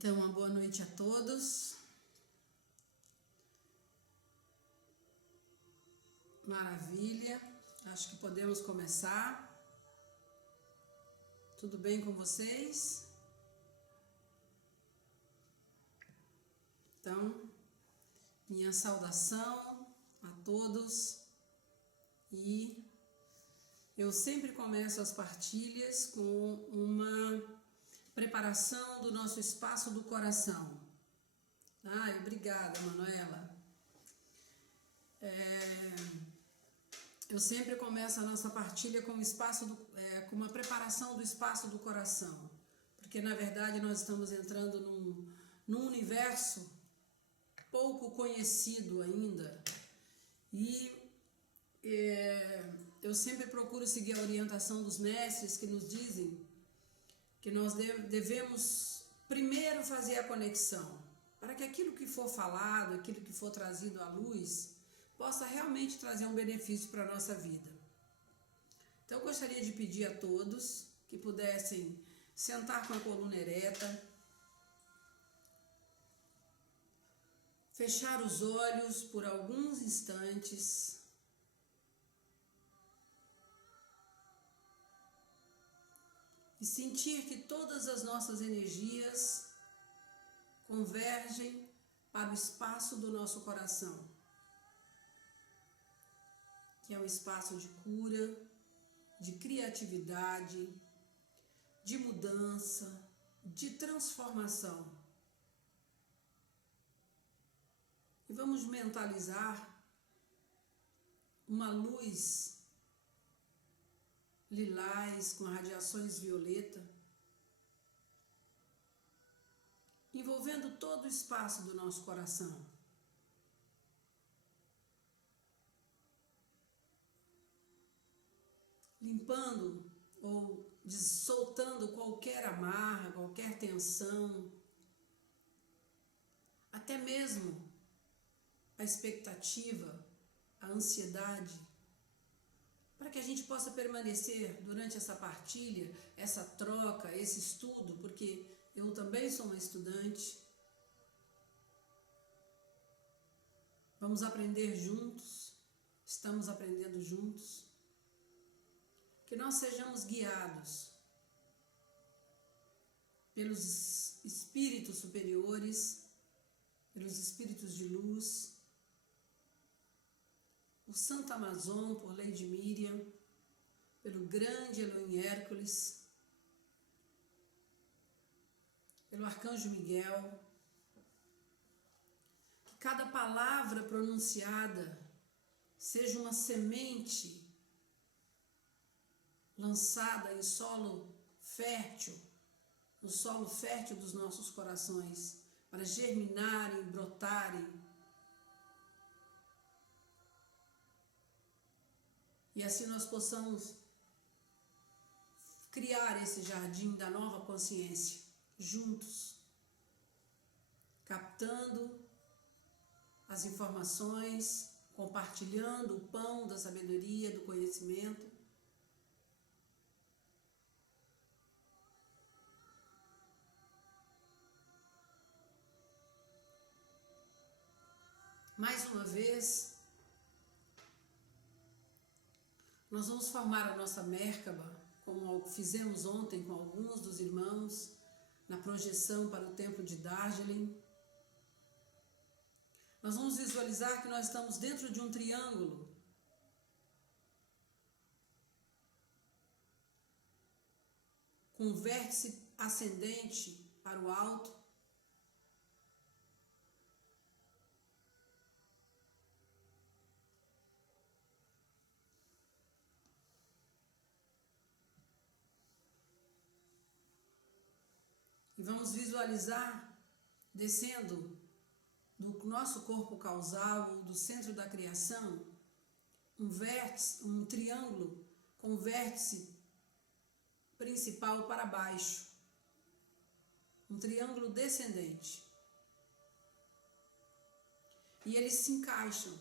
Então, uma boa noite a todos. Maravilha, acho que podemos começar. Tudo bem com vocês? Então, minha saudação a todos. E eu sempre começo as partilhas com uma preparação do nosso espaço do coração. Obrigada, Manuela. Eu sempre começo a nossa partilha com com uma preparação do espaço do coração, porque na verdade nós estamos entrando num universo pouco conhecido ainda e eu sempre procuro seguir a orientação dos mestres que nos dizem que nós devemos primeiro fazer a conexão, para que aquilo que for falado, aquilo que for trazido à luz, possa realmente trazer um benefício para a nossa vida. Então eu gostaria de pedir a todos que pudessem sentar com a coluna ereta, fechar os olhos por alguns instantes e sentir que todas as nossas energias convergem para o espaço do nosso coração, que é um espaço de cura, de criatividade, de mudança, de transformação. E vamos mentalizar uma luz lilás com radiações violeta, envolvendo todo o espaço do nosso coração. Limpando ou soltando qualquer amarra, qualquer tensão, até mesmo a expectativa, a ansiedade, para que a gente possa permanecer durante essa partilha, essa troca, esse estudo, porque eu também sou uma estudante. Vamos aprender juntos, estamos aprendendo juntos. Que nós sejamos guiados pelos espíritos superiores, pelos espíritos de luz, o Santo Amazon por Lady Miriam, pelo grande Elohim Hércules, pelo Arcanjo Miguel, que cada palavra pronunciada seja uma semente lançada em solo fértil, no solo fértil dos nossos corações, para germinarem, brotarem. E assim nós possamos criar esse jardim da nova consciência, juntos, captando as informações, compartilhando o pão da sabedoria, do conhecimento. Mais uma vez, nós vamos formar a nossa Merkaba, como fizemos ontem com alguns dos irmãos, na projeção para o templo de Darjeeling. Nós vamos visualizar que nós estamos dentro de um triângulo, com um vértice ascendente para o alto, e vamos visualizar descendo do nosso corpo causal, do centro da criação, um vértice, um triângulo com o vértice principal para baixo, um triângulo descendente. E eles se encaixam.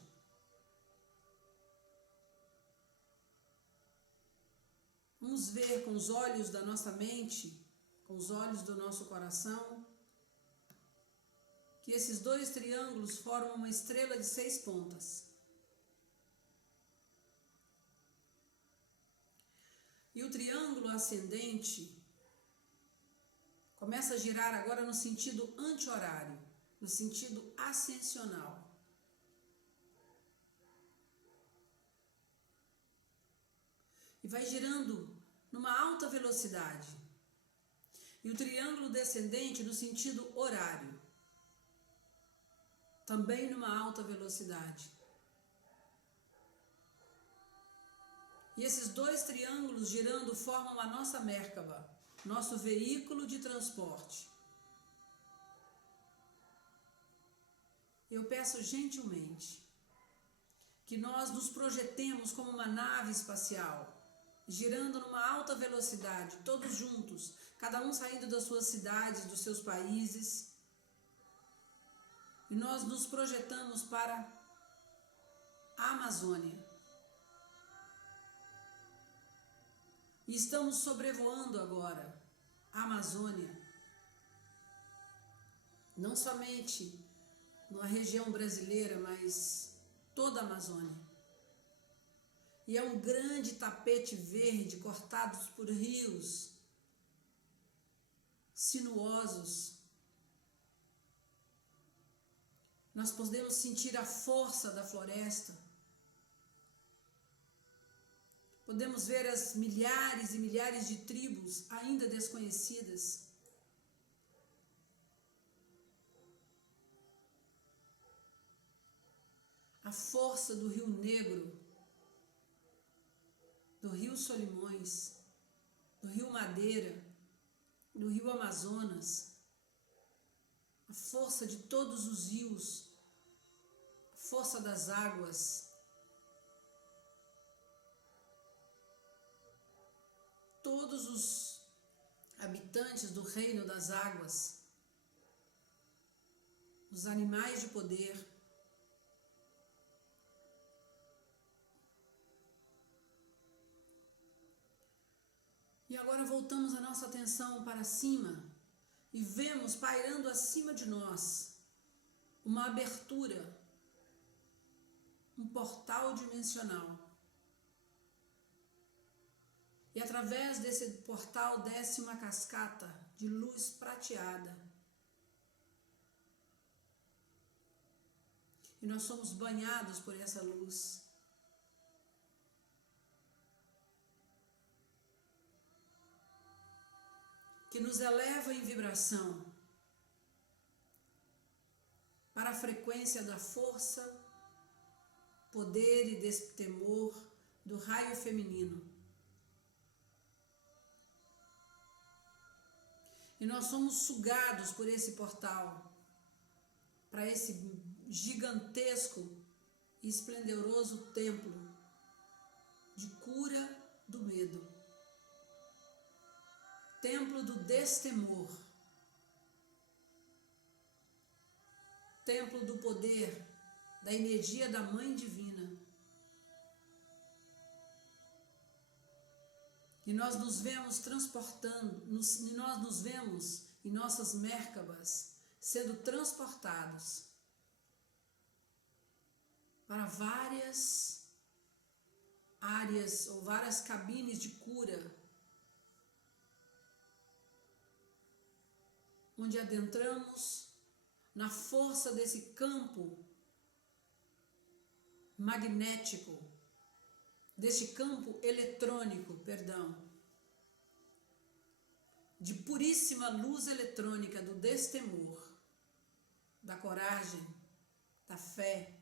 Vamos ver com os olhos da nossa mente, com os olhos do nosso coração, que esses dois triângulos formam uma estrela de 6 pontas. E o triângulo ascendente começa a girar agora no sentido anti-horário, no sentido ascensional. E vai girando numa alta velocidade. E o triângulo descendente no sentido horário, também numa alta velocidade. E esses dois triângulos girando formam a nossa Merkaba, nosso veículo de transporte. Eu peço gentilmente que nós nos projetemos como uma nave espacial, girando numa alta velocidade, todos juntos, cada um saindo das suas cidades, dos seus países. E nós nos projetamos para a Amazônia. E estamos sobrevoando agora a Amazônia, não somente na região brasileira, mas toda a Amazônia. E é um grande tapete verde cortados por rios sinuosos. Nós podemos sentir a força da floresta. Podemos ver as milhares e milhares de tribos ainda desconhecidas. A força do Rio Negro, do Rio Solimões, do Rio Madeira, do Rio Amazonas, a força de todos os rios, a força das águas, todos os habitantes do reino das águas, os animais de poder, e agora voltamos a nossa atenção para cima e vemos pairando acima de nós uma abertura, um portal dimensional. E através desse portal desce uma cascata de luz prateada. E nós somos banhados por essa luz. Que nos eleva em vibração para a frequência da força, poder e destemor do raio feminino. E nós somos sugados por esse portal para esse gigantesco e esplendoroso templo de cura do medo. Templo do destemor, templo do poder, da energia da Mãe Divina. E nós nos vemos transportando, nós nos vemos em nossas Merkabas sendo transportados para várias áreas ou várias cabines de cura, onde adentramos na força desse campo magnético, deste campo eletrônico, de puríssima luz eletrônica do destemor, da coragem, da fé,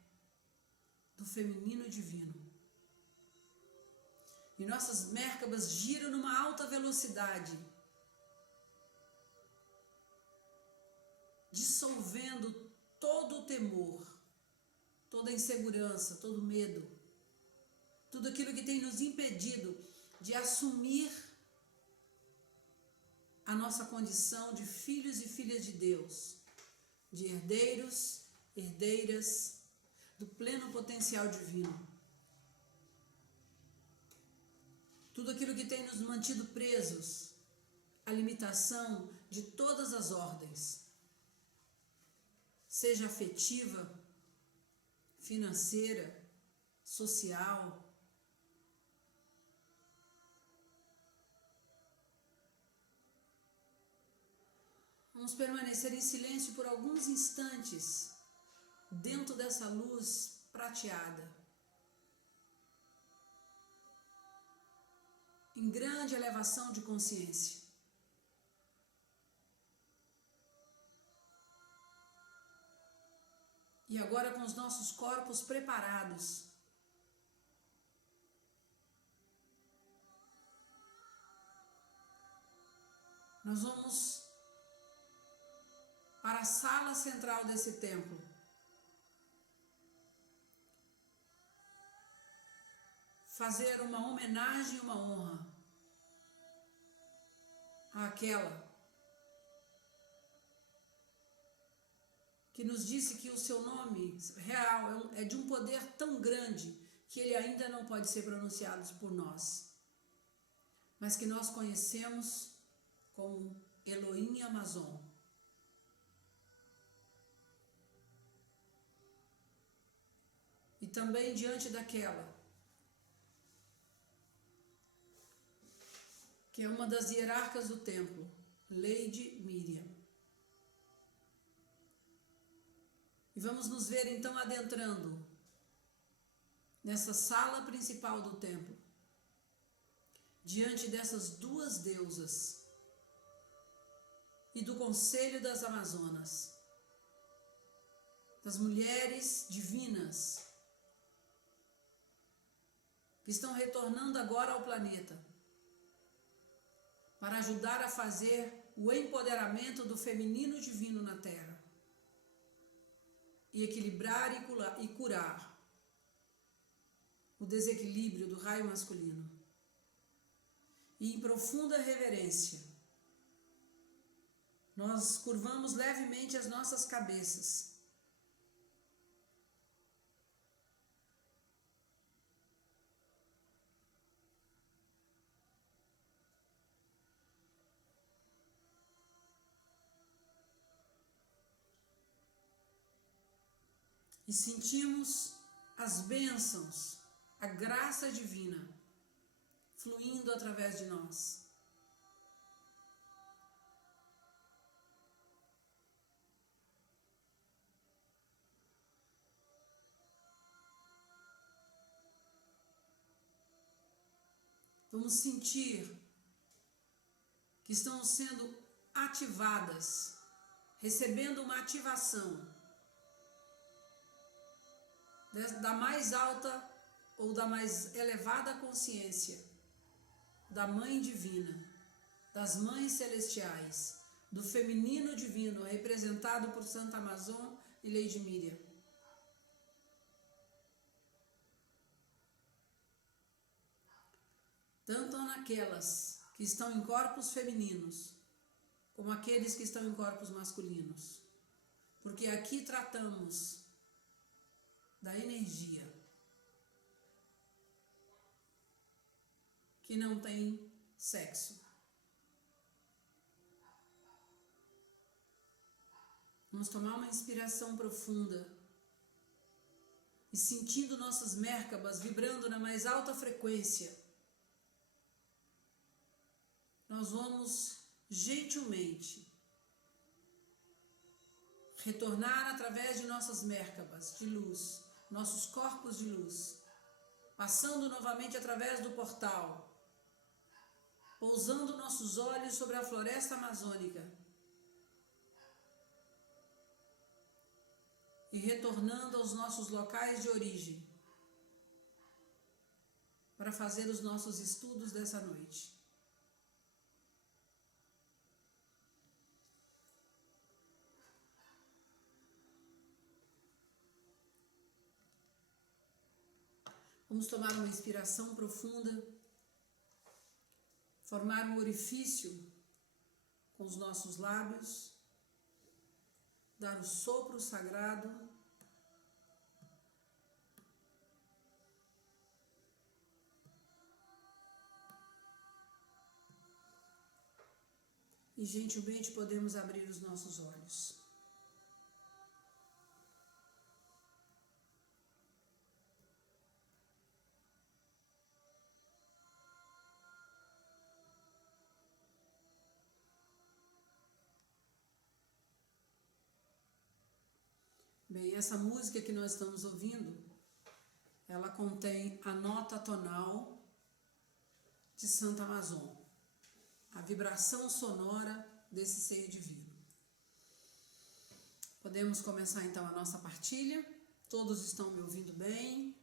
do feminino divino. E nossas Merkabas giram numa alta velocidade, dissolvendo todo o temor, toda a insegurança, todo o medo, tudo aquilo que tem nos impedido de assumir a nossa condição de filhos e filhas de Deus, de herdeiros, herdeiras do pleno potencial divino. Tudo aquilo que tem nos mantido presos à limitação de todas as ordens, seja afetiva, financeira, social. Vamos permanecer em silêncio por alguns instantes, dentro dessa luz prateada, em grande elevação de consciência. E agora, com os nossos corpos preparados, nós vamos para a sala central desse templo. Fazer uma homenagem e uma honra àquela que nos disse que o seu nome real é de um poder tão grande que ele ainda não pode ser pronunciado por nós, mas que nós conhecemos como Elohim Amazon. E também diante daquela que é uma das hierarcas do templo, Lady Miriam. E vamos nos ver então adentrando nessa sala principal do templo, diante dessas duas deusas e do Conselho das Amazonas, das mulheres divinas que estão retornando agora ao planeta para ajudar a fazer o empoderamento do feminino divino na Terra e equilibrar e curar o desequilíbrio do raio masculino. E em profunda reverência, nós curvamos levemente as nossas cabeças e sentimos as bênçãos, a graça divina fluindo através de nós. Vamos sentir que estão sendo ativadas, recebendo uma ativação da mais alta ou da mais elevada consciência da Mãe Divina, das Mães Celestiais, do feminino divino representado por Santa Amazon e Lady Miriam. Tanto naquelas que estão em corpos femininos, como aqueles que estão em corpos masculinos, porque aqui tratamos da energia que não tem sexo. Vamos tomar uma inspiração profunda e sentindo nossas mérkabas vibrando na mais alta frequência, nós vamos gentilmente retornar através de nossas mérkabas de luz, nossos corpos de luz, passando novamente através do portal, pousando nossos olhos sobre a floresta amazônica e retornando aos nossos locais de origem para fazer os nossos estudos dessa noite. Vamos tomar uma inspiração profunda, formar um orifício com os nossos lábios, dar o sopro sagrado e gentilmente podemos abrir os nossos olhos. Bem, essa música que nós estamos ouvindo, ela contém a nota tonal de Santo Amazon, a vibração sonora desse ser divino. Podemos começar então a nossa partilha. Todos estão me ouvindo bem?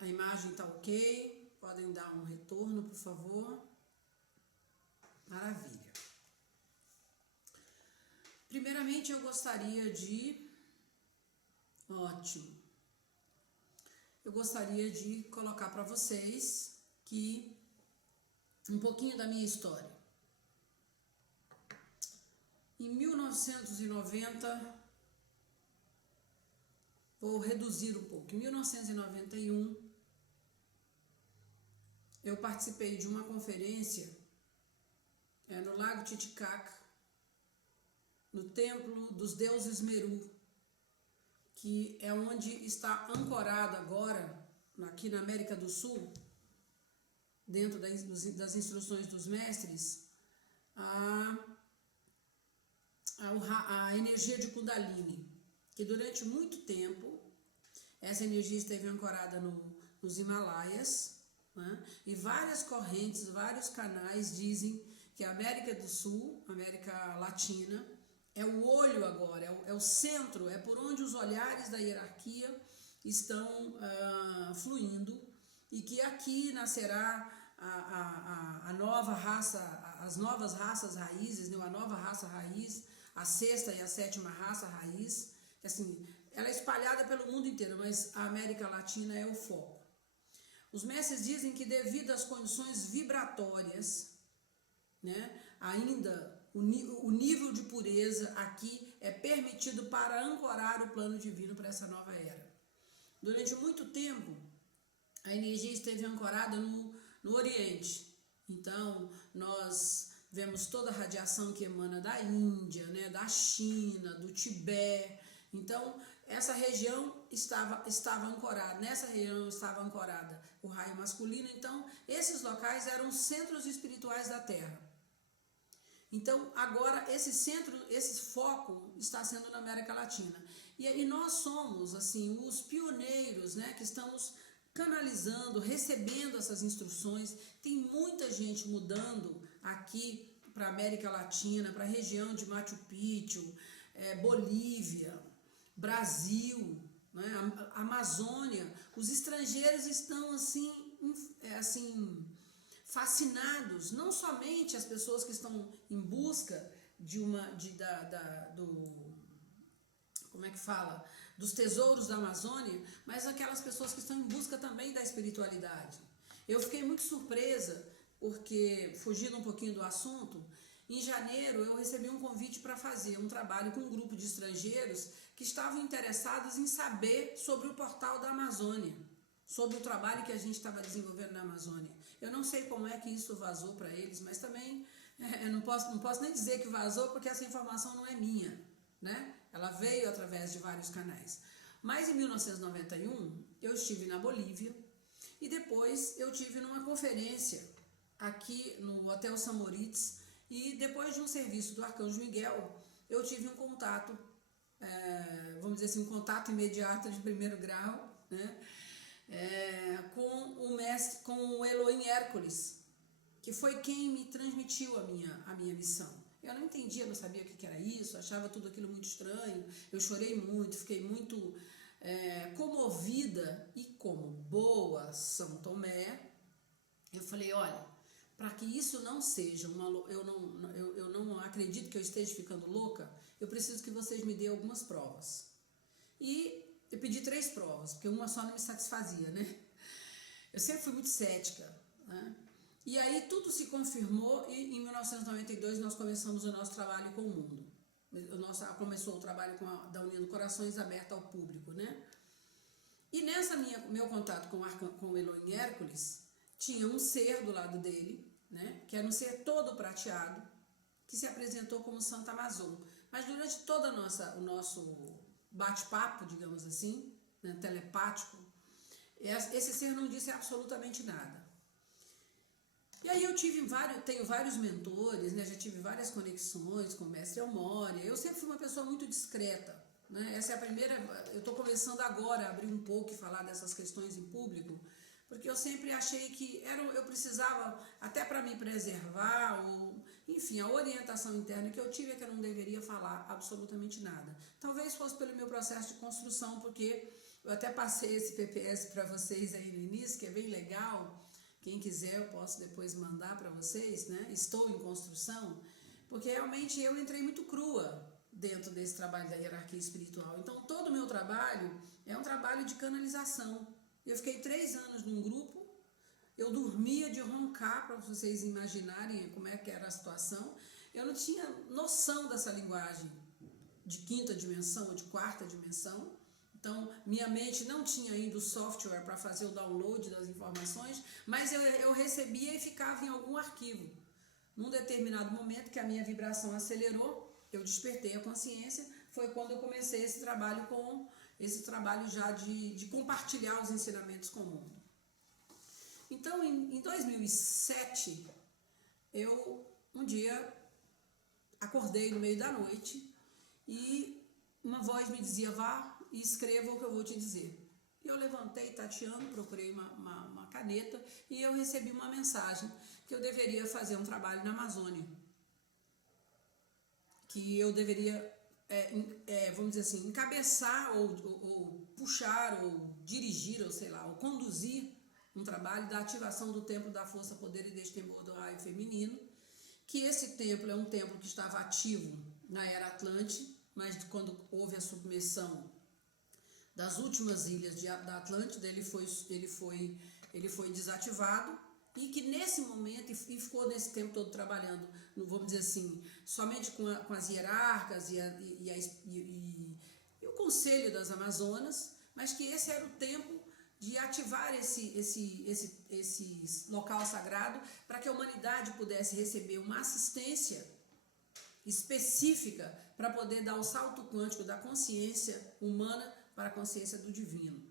A imagem está ok? Podem dar um retorno, por favor? Maravilha. Primeiramente, eu gostaria de... Ótimo. Eu gostaria de colocar para vocês que um pouquinho da minha história. Em 1990, vou reduzir um pouco, em 1991, eu participei de uma conferência no Lago Titicaca, no Templo dos Deuses Meru, que é onde está ancorado agora, aqui na América do Sul, dentro das instruções dos mestres, a energia de Kundalini, que durante muito tempo, essa energia esteve ancorada nos Himalaias, né? E várias correntes, vários canais dizem que a América do Sul, América Latina, é o olho agora, é o centro, é por onde os olhares da hierarquia estão fluindo, e que aqui nascerá a nova raça, as novas raças raízes, né? A nova raça raiz, a sexta e a sétima raça raiz, assim, ela é espalhada pelo mundo inteiro, mas a América Latina é o foco. Os mestres dizem que devido às condições vibratórias, né, ainda o nível de pureza aqui é permitido para ancorar o plano divino para essa nova era. Durante muito tempo, a energia esteve ancorada no Oriente. Então, nós vemos toda a radiação que emana da Índia, né, da China, do Tibete. Então, essa região estava ancorada, nessa região estava ancorada o raio masculino. Então, esses locais eram centros espirituais da Terra. Então, agora, esse centro, esse foco está sendo na América Latina. E nós somos, assim, os pioneiros, né, que estamos canalizando, recebendo essas instruções. Tem muita gente mudando aqui para a América Latina, para a região de Machu Picchu, Bolívia, Brasil, né, Amazônia. Os estrangeiros estão assim fascinados, não somente as pessoas que estão em busca como é que fala? Dos tesouros da Amazônia, mas aquelas pessoas que estão em busca também da espiritualidade. Eu fiquei muito surpresa, porque, fugindo um pouquinho do assunto, em janeiro eu recebi um convite para fazer um trabalho com um grupo de estrangeiros que estavam interessados em saber sobre o portal da Amazônia, sobre o trabalho que a gente estava desenvolvendo na Amazônia. Eu não sei como é que isso vazou para eles, mas também eu não posso nem dizer que vazou, porque essa informação não é minha, né? Ela veio através de vários canais. Mas em 1991 eu estive na Bolívia, e depois eu estive numa conferência aqui no Hotel São Moritz, e depois de um serviço do Arcanjo Miguel, eu tive um contato, vamos dizer assim, um contato imediato de primeiro grau, né? Com o mestre, com o Elohim Hércules, que foi quem me transmitiu a minha missão. Eu não entendia, não sabia o que era isso, achava tudo aquilo muito estranho. Eu chorei muito, fiquei muito comovida, e como boa São Tomé, eu falei, olha, para que isso não seja eu não acredito que eu esteja ficando louca, eu preciso que vocês me dêem algumas provas. E eu pedi 3 provas, porque uma só não me satisfazia, né? Eu sempre fui muito cética, né? E aí tudo se confirmou, e em 1992 nós começamos o nosso trabalho com o mundo. Começou o trabalho da União do Corações aberta ao público, né? E nessa meu contato com o Elohim Hércules, tinha um ser do lado dele, né? Que era um ser todo prateado, que se apresentou como Santo Amazon. Mas durante todo o nosso bate-papo, digamos assim, né, telepático, esse ser não disse absolutamente nada. E aí eu tenho vários mentores, né? Já tive várias conexões com o mestre Elmória. Eu sempre fui uma pessoa muito discreta, né? Essa é a primeira, eu estou começando agora a abrir um pouco e falar dessas questões em público, porque eu sempre achei que eu precisava, até para me preservar, ou, enfim, a orientação interna que eu tive é que eu não deveria falar absolutamente nada. Talvez fosse pelo meu processo de construção, porque eu até passei esse PPS para vocês aí no início, que é bem legal. Quem quiser eu posso depois mandar para vocês, né? Estou em construção, porque realmente eu entrei muito crua dentro desse trabalho da hierarquia espiritual. Então todo o meu trabalho é um trabalho de canalização. Eu fiquei 3 anos num grupo, eu dormia de roncar, para vocês imaginarem como é que era a situação. Eu não tinha noção dessa linguagem de 5ª dimensão ou de 4ª dimensão. Então, minha mente não tinha ainda o software para fazer o download das informações, mas eu recebia e ficava em algum arquivo. Num determinado momento que a minha vibração acelerou, eu despertei a consciência, foi quando eu comecei esse trabalho já de compartilhar os ensinamentos com o mundo. Então, em 2007, eu um dia acordei no meio da noite e uma voz me dizia: vá e escreva o que eu vou te dizer. E eu levantei, tateando, procurei uma caneta e eu recebi uma mensagem que eu deveria fazer um trabalho na Amazônia. Que eu deveria, vamos dizer assim, encabeçar ou puxar ou dirigir, ou sei lá, ou conduzir um trabalho da ativação do templo da força, poder e destemor do raio feminino, que esse templo é um templo que estava ativo na Era Atlântida, mas quando houve a submersão das últimas ilhas da Atlântida, ele foi desativado, e que nesse momento, e ficou nesse tempo todo trabalhando, vamos dizer assim, somente com as hierarcas e o Conselho das Amazonas, mas que esse era o tempo de ativar esse local sagrado para que a humanidade pudesse receber uma assistência específica para poder dar o salto quântico da consciência humana para a consciência do divino.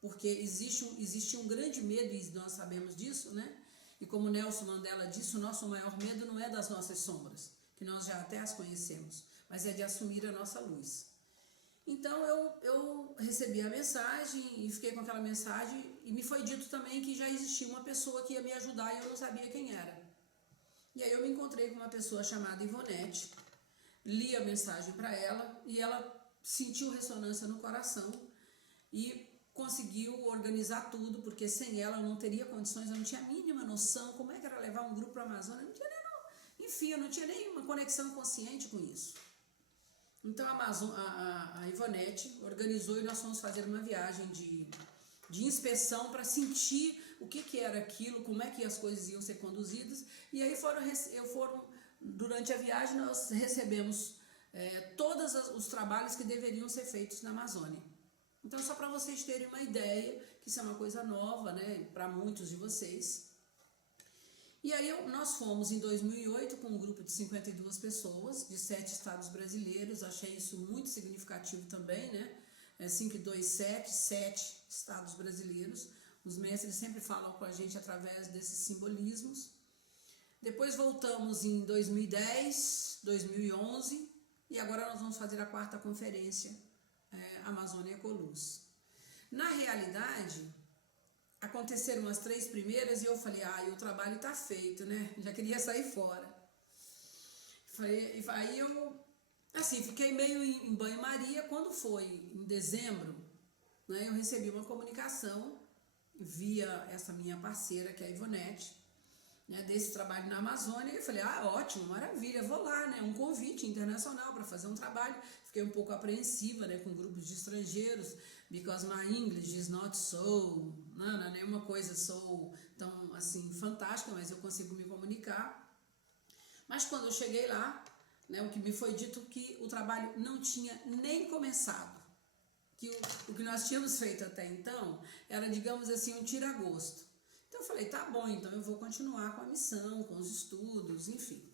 Porque existe um grande medo, e nós sabemos disso, né? E como Nelson Mandela disse, o nosso maior medo não é das nossas sombras, que nós já até as conhecemos, mas é de assumir a nossa luz. Então eu recebi a mensagem e fiquei com aquela mensagem, e me foi dito também que já existia uma pessoa que ia me ajudar e eu não sabia quem era. E aí eu me encontrei com uma pessoa chamada Ivonete, li a mensagem para ela e ela sentiu ressonância no coração e conseguiu organizar tudo, porque sem ela eu não teria condições, eu não tinha a mínima noção como é que era levar um grupo para a Amazônia, enfim, eu não tinha nenhuma conexão consciente com isso. Então a Ivonete organizou e nós fomos fazer uma viagem de inspeção para sentir o que era aquilo, como é que as coisas iam ser conduzidas, e aí durante a viagem nós recebemos todos os trabalhos que deveriam ser feitos na Amazônia. Então, só para vocês terem uma ideia, que isso é uma coisa nova, né, para muitos de vocês. E aí nós fomos em 2008 com um grupo de 52 pessoas, de 7 estados brasileiros, achei isso muito significativo também, né? 527, 7 estados brasileiros. Os mestres sempre falam com a gente através desses simbolismos. Depois voltamos em 2010, 2011 e agora nós vamos fazer a 4ª conferência Amazônia Ecoluz. Na realidade, aconteceram as 3 primeiras e eu falei: o trabalho está feito, né? Já queria sair fora. Aí eu, assim, fiquei meio em banho-maria. Quando foi em dezembro, né, eu recebi uma comunicação via essa minha parceira, que é a Ivonete, né, desse trabalho na Amazônia, e eu falei: ótimo, maravilha, vou lá, né? Um convite internacional para fazer um trabalho. Fiquei um pouco apreensiva, né, com grupos de estrangeiros, because my English is not so, não é nenhuma coisa tão assim fantástica, mas eu consigo me comunicar. Mas quando eu cheguei lá, né, o que me foi dito que o trabalho não tinha nem começado, que o que nós tínhamos feito até então era, digamos assim, um tira-gosto. Então eu falei: tá bom, então eu vou continuar com a missão, com os estudos, enfim.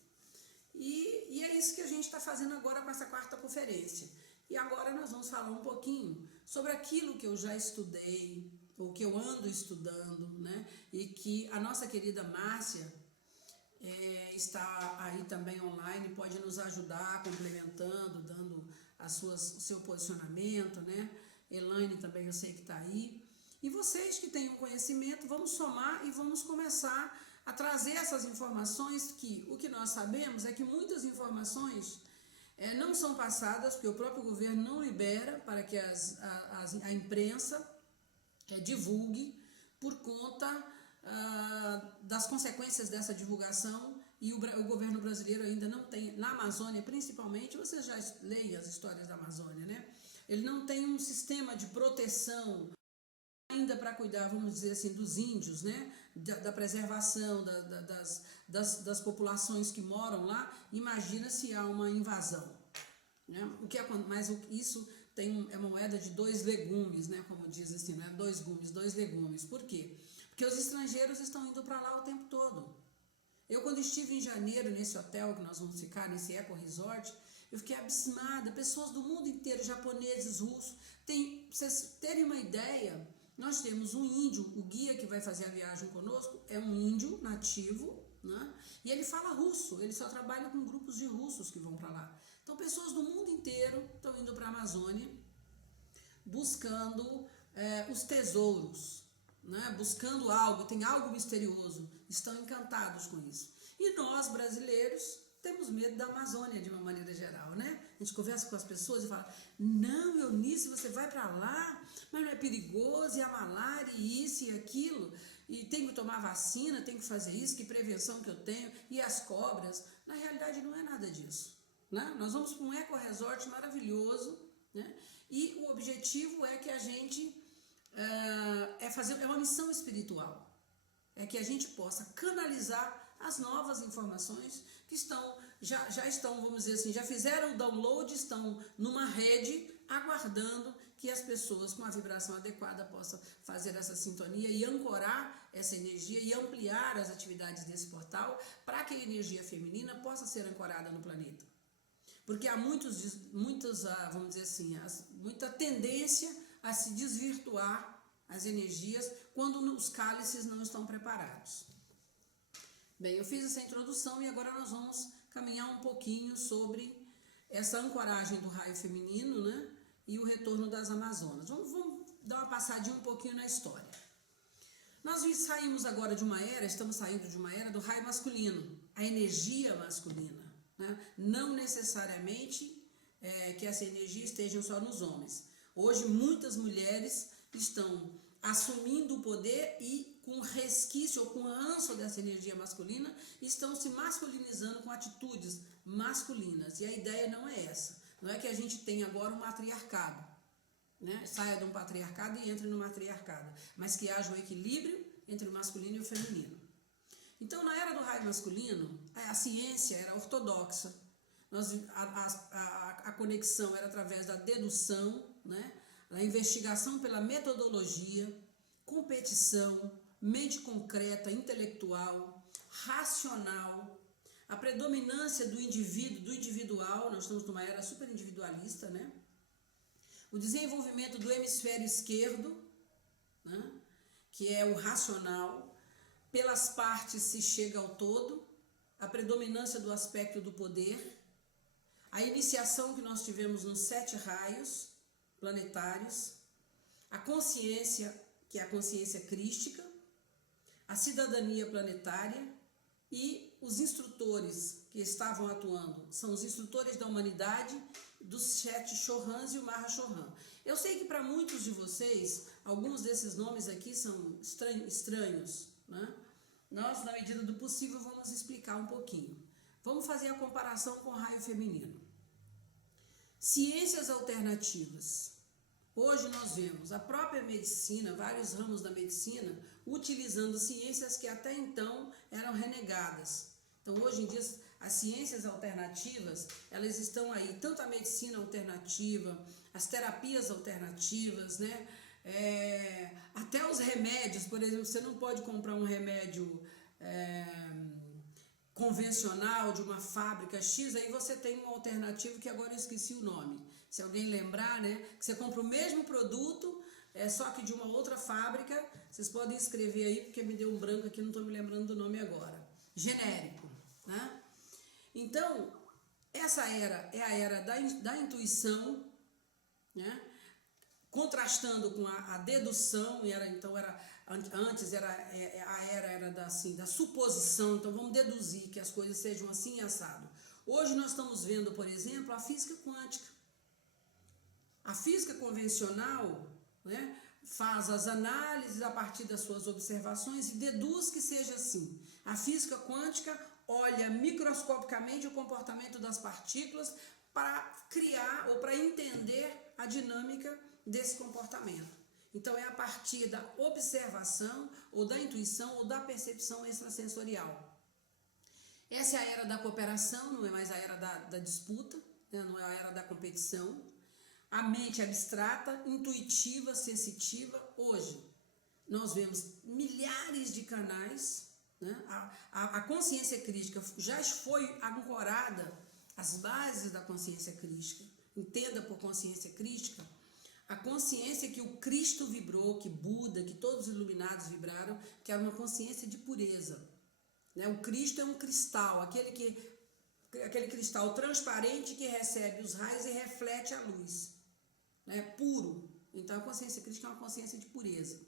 E é isso que a gente está fazendo agora com essa 4ª conferência. E agora nós vamos falar um pouquinho sobre aquilo que eu já estudei, ou que eu ando estudando, né? E que a nossa querida Márcia, está aí também online, pode nos ajudar, complementando, dando o seu posicionamento, né? Elaine também eu sei que está aí. E vocês que têm um conhecimento, vamos somar e vamos começar a trazer essas informações que o que nós sabemos é que muitas informações não são passadas, porque o próprio governo não libera para que a imprensa divulgue por conta das consequências dessa divulgação, e o governo brasileiro ainda não tem, na Amazônia principalmente, vocês já leem as histórias da Amazônia, né? Ele não tem um sistema de proteção ainda para cuidar, vamos dizer assim, dos índios, né? Da preservação das populações que moram lá. Imagina se há uma invasão, né? Mas isso é uma moeda de dois legumes, né? Como diz assim, né? Dois legumes. Por quê? Porque os estrangeiros estão indo para lá o tempo todo. Eu, quando estive em janeiro nesse hotel que nós vamos ficar, nesse Eco Resort, eu fiquei abismada. Pessoas do mundo inteiro, japoneses, russos. Pra vocês terem uma ideia, nós temos um índio, o guia que vai fazer a viagem conosco é um índio nativo, né? E ele fala russo, ele só trabalha com grupos de russos que vão para lá. Então, pessoas do mundo inteiro estão indo para a Amazônia buscando os tesouros, né? Buscando algo, tem algo misterioso, estão encantados com isso. E nós, brasileiros, temos medo da Amazônia de uma maneira geral, né? A gente conversa com as pessoas e fala, não, Eunice, você vai para lá, mas não é perigoso, e a malária, e isso e aquilo, e tem que tomar vacina, tem que fazer isso, que prevenção que eu tenho, e as cobras. Na realidade não é nada disso, né? Nós vamos para um eco-resort maravilhoso, né? E o objetivo é que a gente é uma missão espiritual, é que a gente possa canalizar as novas informações que já estão, vamos dizer assim, já fizeram o download, estão numa rede aguardando que as pessoas com a vibração adequada possam fazer essa sintonia e ancorar essa energia e ampliar as atividades desse portal para que a energia feminina possa ser ancorada no planeta. Porque há vamos dizer assim, muita tendência a se desvirtuar as energias quando os cálices não estão preparados. Bem, eu fiz essa introdução e agora nós vamos caminhar um pouquinho sobre essa ancoragem do raio feminino, né? E o retorno das Amazonas. Vamos dar uma passadinha um pouquinho na história. Nós saímos agora de uma era, estamos saindo de uma era do raio masculino, a energia masculina, né? Não necessariamente que essa energia esteja só nos homens. Hoje muitas mulheres estão assumindo o poder e com resquício ou com ânsia dessa energia masculina, estão se masculinizando com atitudes masculinas. E a ideia não é essa. Não é que a gente tenha agora um matriarcado, né? Saia de um patriarcado e entre no matriarcado, mas que haja um equilíbrio entre o masculino e o feminino. Então, na era do raio masculino, a ciência era ortodoxa. A conexão era através da dedução, né? A investigação pela metodologia, competição, mente concreta, intelectual, racional, a predominância do indivíduo, do individual. Nós estamos numa era super individualista, né? O desenvolvimento do hemisfério esquerdo, né? Que é o racional, pelas partes se chega ao todo, a predominância do aspecto do poder, a iniciação que nós tivemos nos 7 raios planetários, a consciência, que é a consciência crística, a cidadania planetária e os instrutores que estavam atuando, são os instrutores da humanidade, dos 7 Chorãs e o Mahashohan. Eu sei que para muitos de vocês, alguns desses nomes aqui são estranhos, né? Nós, na medida do possível, vamos explicar um pouquinho. Vamos fazer a comparação com o raio feminino. Ciências alternativas. Hoje nós vemos a própria medicina, vários ramos da medicina, utilizando ciências que até então eram renegadas. Então, hoje em dia, as ciências alternativas, elas estão aí, tanto a medicina alternativa, as terapias alternativas, né? Até os remédios, por exemplo, você não pode comprar um remédio convencional de uma fábrica X, aí você tem um alternativo que agora eu esqueci o nome. Se alguém lembrar, né? Que você compra o mesmo produto, só que de uma outra fábrica. Vocês podem escrever aí, porque me deu um branco aqui, não estou me lembrando do nome agora. Genérico. né? Então, essa era é a era da intuição, né? Contrastando com a dedução, antes a era da suposição, então vamos deduzir que as coisas sejam assim e assado. Hoje nós estamos vendo, por exemplo, a física quântica. A física convencional, né, faz as análises a partir das suas observações e deduz que seja assim. A física quântica olha microscopicamente o comportamento das partículas para criar ou para entender a dinâmica desse comportamento. Então é a partir da observação ou da intuição ou da percepção extrasensorial. Essa é a era da cooperação, não é mais a era da disputa, né? Não é a era da competição. A mente abstrata, intuitiva, sensitiva. Hoje nós vemos milhares de canais, né? A consciência crística já foi ancorada, as bases da consciência crística. Entenda por consciência crística a consciência que o Cristo vibrou, que Buda, que todos os iluminados vibraram, que era uma consciência de pureza, né? O Cristo é um cristal, aquele cristal transparente que recebe os raios e reflete a luz, né? Puro. Então a consciência crística é uma consciência de pureza.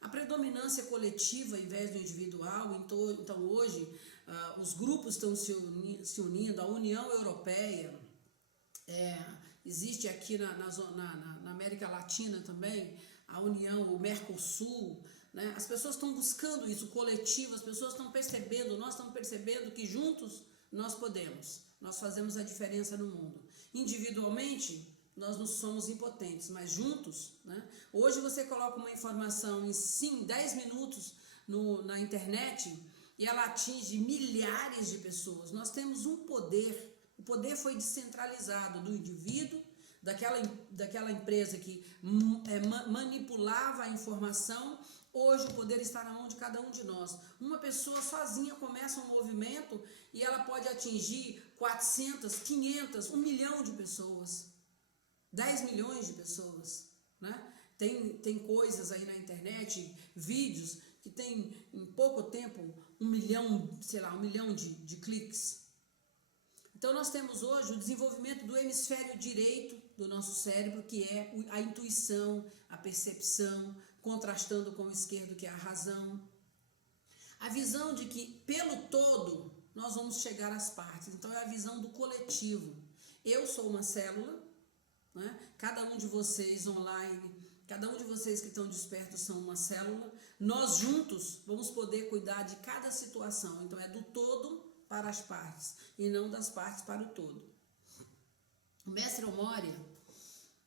A predominância coletiva em vez do individual, então hoje os grupos estão se unindo, a União Europeia, existe aqui na América Latina também, a União, o Mercosul, né? As pessoas estão buscando isso, o coletivo, as pessoas estão percebendo, nós estamos percebendo que juntos nós podemos, nós fazemos a diferença no mundo. Individualmente, nós não somos impotentes, mas juntos, né? Hoje você coloca uma informação em 10 minutos na internet e ela atinge milhares de pessoas. Nós temos um poder. O poder foi descentralizado do indivíduo, daquela empresa que manipulava a informação. Hoje o poder está na mão de cada um de nós. Uma pessoa sozinha começa um movimento e ela pode atingir 400, 500, 1 milhão de pessoas, 10 milhões de pessoas, né? Tem coisas aí na internet, vídeos que tem em pouco tempo 1 milhão, sei lá, 1 milhão de cliques. Então nós temos hoje o desenvolvimento do hemisfério direito do nosso cérebro, que é a intuição, a percepção, contrastando com o esquerdo, que é a razão. A visão de que pelo todo nós vamos chegar às partes. Então é a visão do coletivo. Eu sou uma célula, né? Cada um de vocês online, cada um de vocês que estão despertos são uma célula. Nós juntos vamos poder cuidar de cada situação. Então é do todo para as partes e não das partes para o todo. O mestre Omória,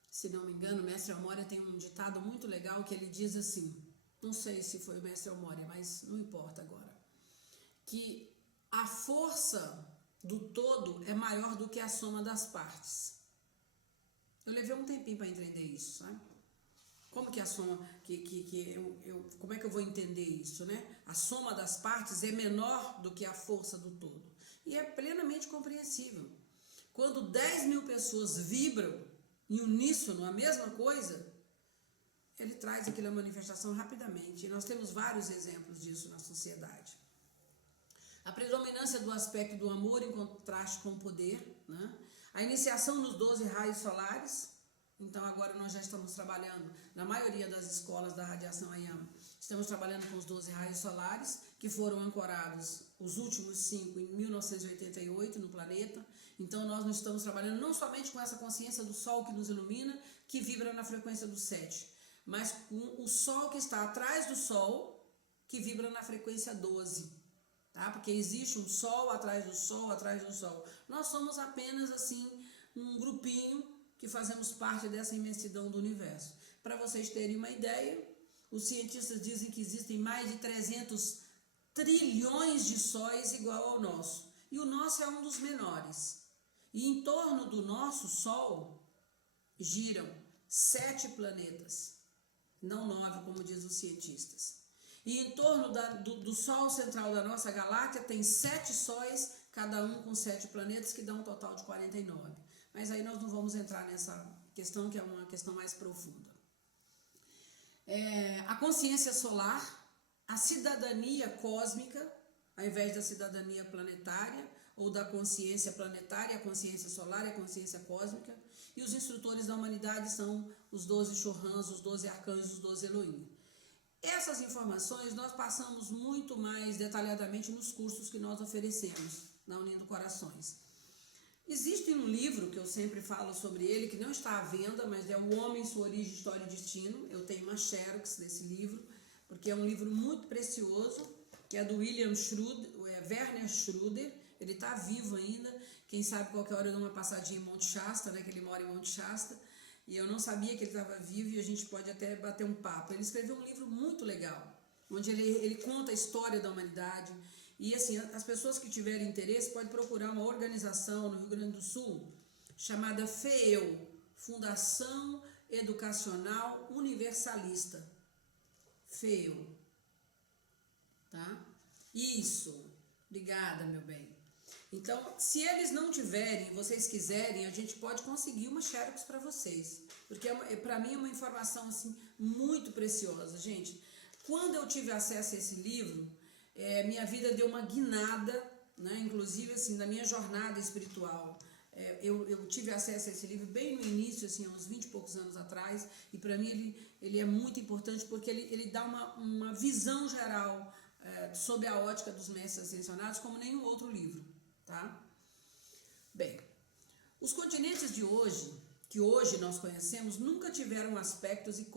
se não me engano, o mestre Omória tem um ditado muito legal que ele diz assim, não sei se foi o mestre Omória, mas não importa agora, que a força do todo é maior do que a soma das partes. Eu levei um tempinho para entender isso, sabe? Como que a soma, como é que eu vou entender isso, né? A soma das partes é menor do que a força do todo. E é plenamente compreensível. Quando 10 mil pessoas vibram em uníssono a mesma coisa, ele traz aquela manifestação rapidamente. E nós temos vários exemplos disso na sociedade. A predominância do aspecto do amor em contraste com o poder, né? A iniciação nos 12 raios solares. Então agora nós já estamos trabalhando, na maioria das escolas da radiação Ayama, estamos trabalhando com os 12 raios solares, que foram ancorados, os últimos 5 em 1988 no planeta. Então nós não estamos trabalhando não somente com essa consciência do Sol que nos ilumina, que vibra na frequência do 7, mas com o Sol que está atrás do Sol, que vibra na frequência 12. Tá? Porque existe um Sol atrás do Sol, atrás do Sol. Nós somos apenas assim um grupinho que fazemos parte dessa imensidão do universo. Para vocês terem uma ideia, os cientistas dizem que existem mais de 300 trilhões de sóis igual ao nosso. E o nosso é um dos menores. E em torno do nosso Sol giram 7 planetas, não 9, como dizem os cientistas. E em torno do Sol central da nossa galáxia tem 7 sóis, cada um com 7 planetas, que dá um total de 49. Mas aí nós não vamos entrar nessa questão, que é uma questão mais profunda. A consciência solar, a cidadania cósmica, ao invés da cidadania planetária ou da consciência planetária, a consciência solar e a consciência cósmica. E os instrutores da humanidade são os 12 Chorrans, os 12 arcanjos, os 12 Elohim. Essas informações nós passamos muito mais detalhadamente nos cursos que nós oferecemos na Unindo Corações. Existe um livro que eu sempre falo sobre ele, que não está à venda, mas é O Homem, Sua Origem, História e Destino. Eu tenho uma xerox desse livro, porque é um livro muito precioso, que é do William Schroeder, Werner Schroeder. Ele está vivo ainda. Quem sabe qualquer hora eu dou uma passadinha em Monte Shasta, né, que ele mora em Monte Shasta, e eu não sabia que ele estava vivo e a gente pode até bater um papo. Ele escreveu um livro muito legal, onde ele conta a história da humanidade. E assim, as pessoas que tiverem interesse podem procurar uma organização no Rio Grande do Sul chamada FEEU, Fundação Educacional Universalista. FEEU. Tá? Isso. Obrigada, meu bem. Então, se eles não tiverem, vocês quiserem, a gente pode conseguir uma xerox para vocês. Porque para mim é uma informação assim, muito preciosa, gente. Quando eu tive acesso a esse livro, minha vida deu uma guinada, né? Inclusive assim, na minha jornada espiritual. Eu tive acesso a esse livro bem no início, assim, há uns 20 e poucos anos atrás, e para mim ele é muito importante porque ele dá uma visão geral sob a ótica dos mestres ascensionados como nenhum outro livro, tá? Bem, os continentes de hoje, que hoje nós conhecemos, nunca tiveram aspectos e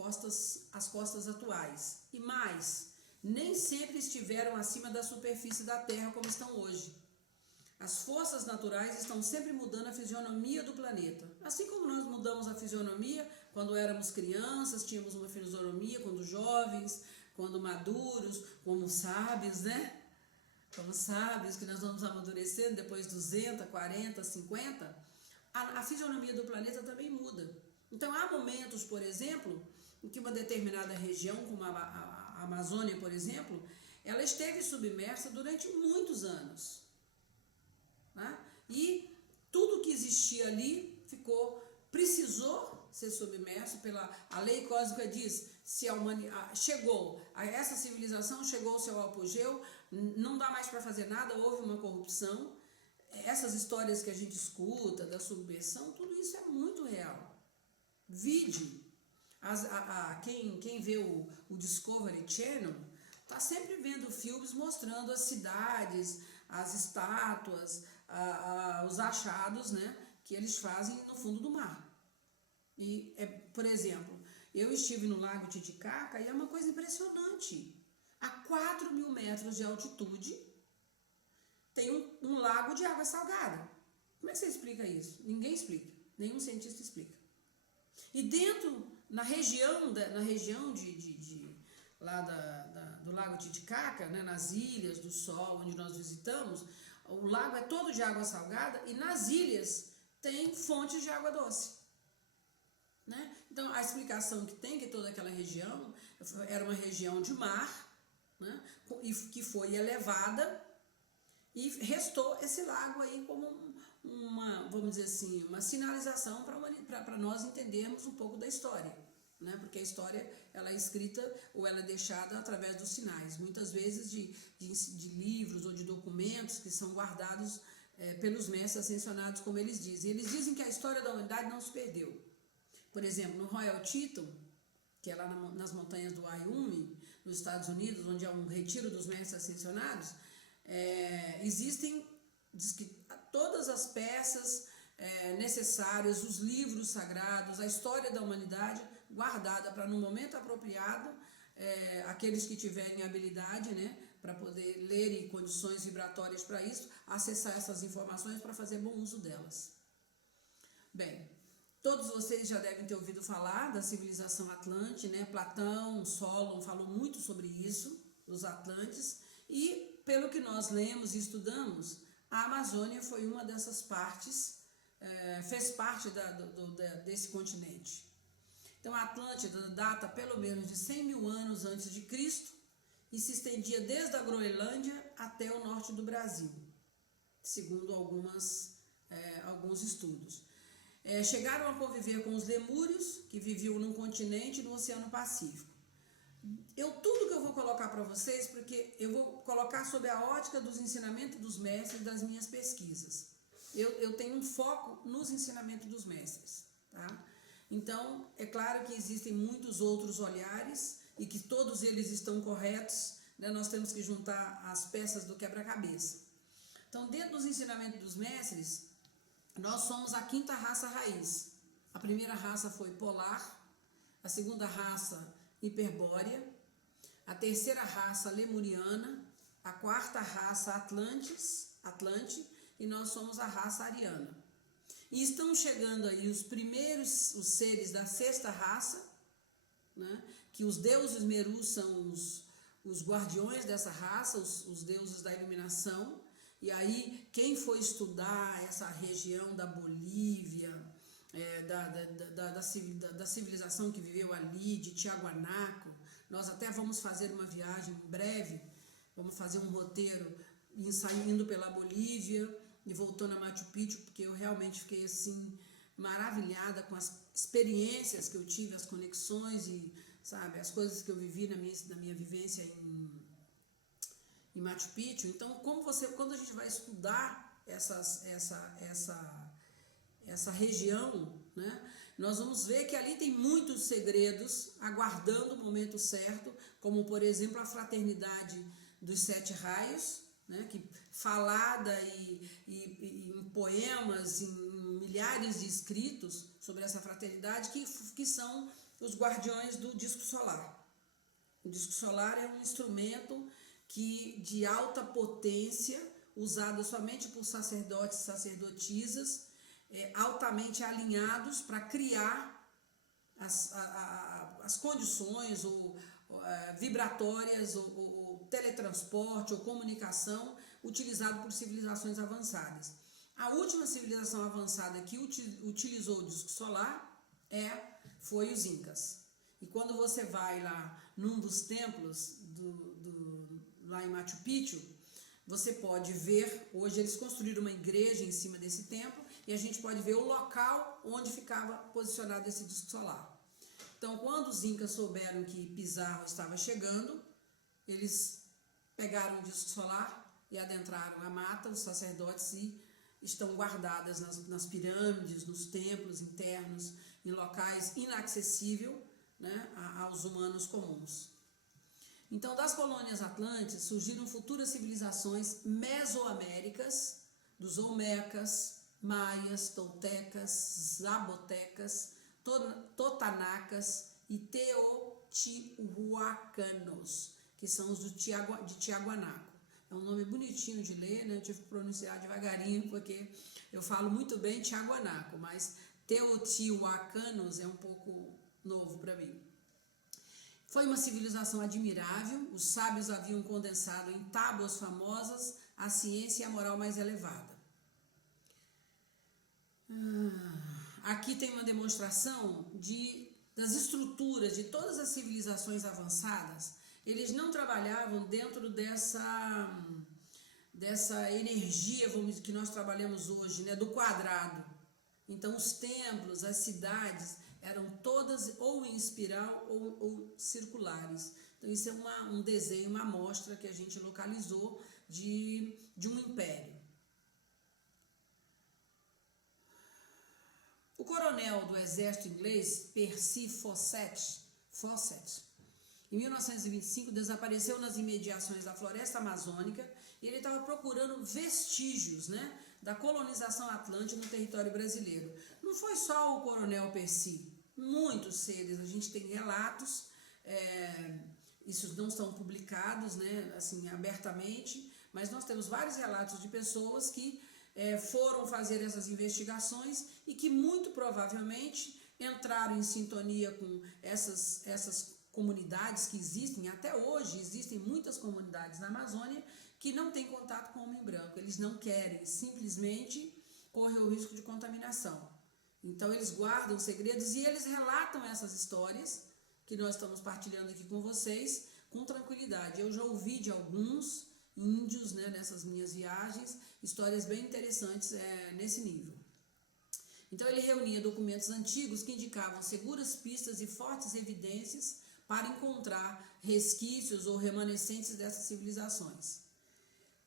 as costas atuais, e mais, nem sempre estiveram acima da superfície da Terra como estão hoje. As forças naturais estão sempre mudando a fisionomia do planeta. Assim como nós mudamos a fisionomia quando éramos crianças, tínhamos uma fisionomia quando jovens, quando maduros, como sábios, né? Como sábios, que nós vamos amadurecendo depois de 200, 40, 50, a fisionomia do planeta também muda. Então há momentos, por exemplo, em que uma determinada região, como a Amazônia, por exemplo, ela esteve submersa durante muitos anos. Né? E tudo que existia ali precisou ser submerso a lei cósmica diz, se a essa civilização chegou ao seu apogeu, não dá mais para fazer nada, houve uma corrupção. Essas histórias que a gente escuta da submersão, tudo isso é muito real. Vide, quem vê o Discovery Channel está sempre vendo filmes mostrando as cidades, as estátuas, os achados, né, que eles fazem no fundo do mar. E, por exemplo, eu estive no Lago Titicaca e é uma coisa impressionante. A 4.000 metros de altitude tem um lago de água salgada. Como é que você explica isso? Ninguém explica, nenhum cientista explica. E na região lá do Lago Titicaca, né, nas ilhas do Sol, onde nós visitamos, o lago é todo de água salgada e nas ilhas tem fontes de água doce. Né? Então, a explicação que tem que toda aquela região era uma região de mar, né, que foi elevada e restou esse lago aí como vamos dizer assim, uma sinalização para nós entendermos um pouco da história. Né? Porque a história ela é escrita ou ela é deixada através dos sinais, muitas vezes de livros ou de documentos que são guardados pelos mestres ascensionados, como eles dizem. Eles dizem que a história da humanidade não se perdeu. Por exemplo, no Royal Teton, que é lá nas montanhas do Wyoming, nos Estados Unidos, onde é um retiro dos mestres ascensionados, existem, diz que todas as peças necessárias, os livros sagrados, a história da humanidade guardada para no momento apropriado, aqueles que tiverem habilidade, né, para poder ler em condições vibratórias para isso, acessar essas informações para fazer bom uso delas. Bem, todos vocês já devem ter ouvido falar da civilização Atlante, né? Platão, Solon falou muito sobre isso, os Atlantes, e pelo que nós lemos e estudamos, a Amazônia foi uma dessas partes, fez parte desse continente. Então a Atlântida data pelo menos de 100.000 anos antes de Cristo e se estendia desde a Groenlândia até o norte do Brasil, segundo alguns estudos. Chegaram a conviver com os lemúrios, que viviam num continente no Oceano Pacífico. tudo que eu vou colocar para vocês, porque eu vou colocar sob a ótica dos ensinamentos dos mestres das minhas pesquisas. Eu tenho um foco nos ensinamentos dos mestres, tá? Então, é claro que existem muitos outros olhares e que todos eles estão corretos, né? Nós temos que juntar as peças do quebra-cabeça. Então, dentro dos ensinamentos dos mestres, nós somos a quinta raça raiz. A primeira raça foi polar, a segunda raça hiperbórea, a terceira raça lemuriana, a quarta raça Atlante, e nós somos a raça ariana. E estão chegando aí os seres da sexta raça, né? Que os deuses Merus são os guardiões dessa raça, os deuses da iluminação. E aí, quem for estudar essa região da Bolívia, da civilização que viveu ali, de Tiahuanaco, nós até vamos fazer uma viagem em breve, vamos fazer um roteiro indo pela Bolívia e voltando a Machu Picchu, porque eu realmente fiquei assim maravilhada com as experiências que eu tive, as conexões e, sabe, as coisas que eu vivi na minha vivência em Machu Picchu. Então, quando a gente vai estudar essa região, né, nós vamos ver que ali tem muitos segredos aguardando o momento certo, como, por exemplo, a fraternidade dos 7 raios, né, que falada em poemas, em milhares de escritos sobre essa fraternidade, que são os guardiões do disco solar. O disco solar é um instrumento de alta potência, usado somente por sacerdotes e sacerdotisas, altamente alinhados para criar as condições vibratórias ou teletransporte ou comunicação utilizado por civilizações avançadas. A última civilização avançada que utilizou o disco solar foi os Incas. E quando você vai lá num dos templos lá em Machu Picchu, você pode ver, hoje eles construíram uma igreja em cima desse templo e a gente pode ver o local onde ficava posicionado esse disco solar. Então, quando os Incas souberam que Pizarro estava chegando, eles pegaram o disco solar e adentraram a mata, os sacerdotes, e estão guardadas nas pirâmides, nos templos internos, em locais inacessíveis, né, aos humanos comuns. Então, das colônias atlânticas surgiram futuras civilizações mesoaméricas, dos olmecas, maias, toltecas, zapotecas, totanacas e teotihuacanos, que são os de Tiahuanaco. É um nome bonitinho de ler, né? Eu tive que pronunciar devagarinho, porque eu falo muito bem Tiahuanaco, mas Teotihuacanos é um pouco novo para mim. Foi uma civilização admirável, os sábios haviam condensado em tábuas famosas a ciência e a moral mais elevada. Aqui tem uma demonstração das estruturas de todas as civilizações avançadas. Eles não trabalhavam dentro dessa energia, vamos dizer, que nós trabalhamos hoje, né, do quadrado. Então, os templos, as cidades eram todas ou em espiral ou circulares. Então, isso é um desenho, uma amostra que a gente localizou de um império. O coronel do exército inglês, Percy Fawcett, em 1925, desapareceu nas imediações da floresta amazônica e ele estava procurando vestígios, né, da colonização atlântica no território brasileiro. Não foi só o coronel Percy, muitos seres, a gente tem relatos, isso não estão publicados, né, assim, abertamente, mas nós temos vários relatos de pessoas que foram fazer essas investigações e que muito provavelmente entraram em sintonia com essas comunidades que existem, até hoje existem muitas comunidades na Amazônia que não têm contato com o homem branco, eles não querem, simplesmente correm o risco de contaminação. Então eles guardam segredos e eles relatam essas histórias que nós estamos partilhando aqui com vocês com tranquilidade. Eu já ouvi de alguns índios, né, nessas minhas viagens, histórias bem interessantes nesse nível. Então ele reunia documentos antigos que indicavam seguras pistas e fortes evidências para encontrar resquícios ou remanescentes dessas civilizações.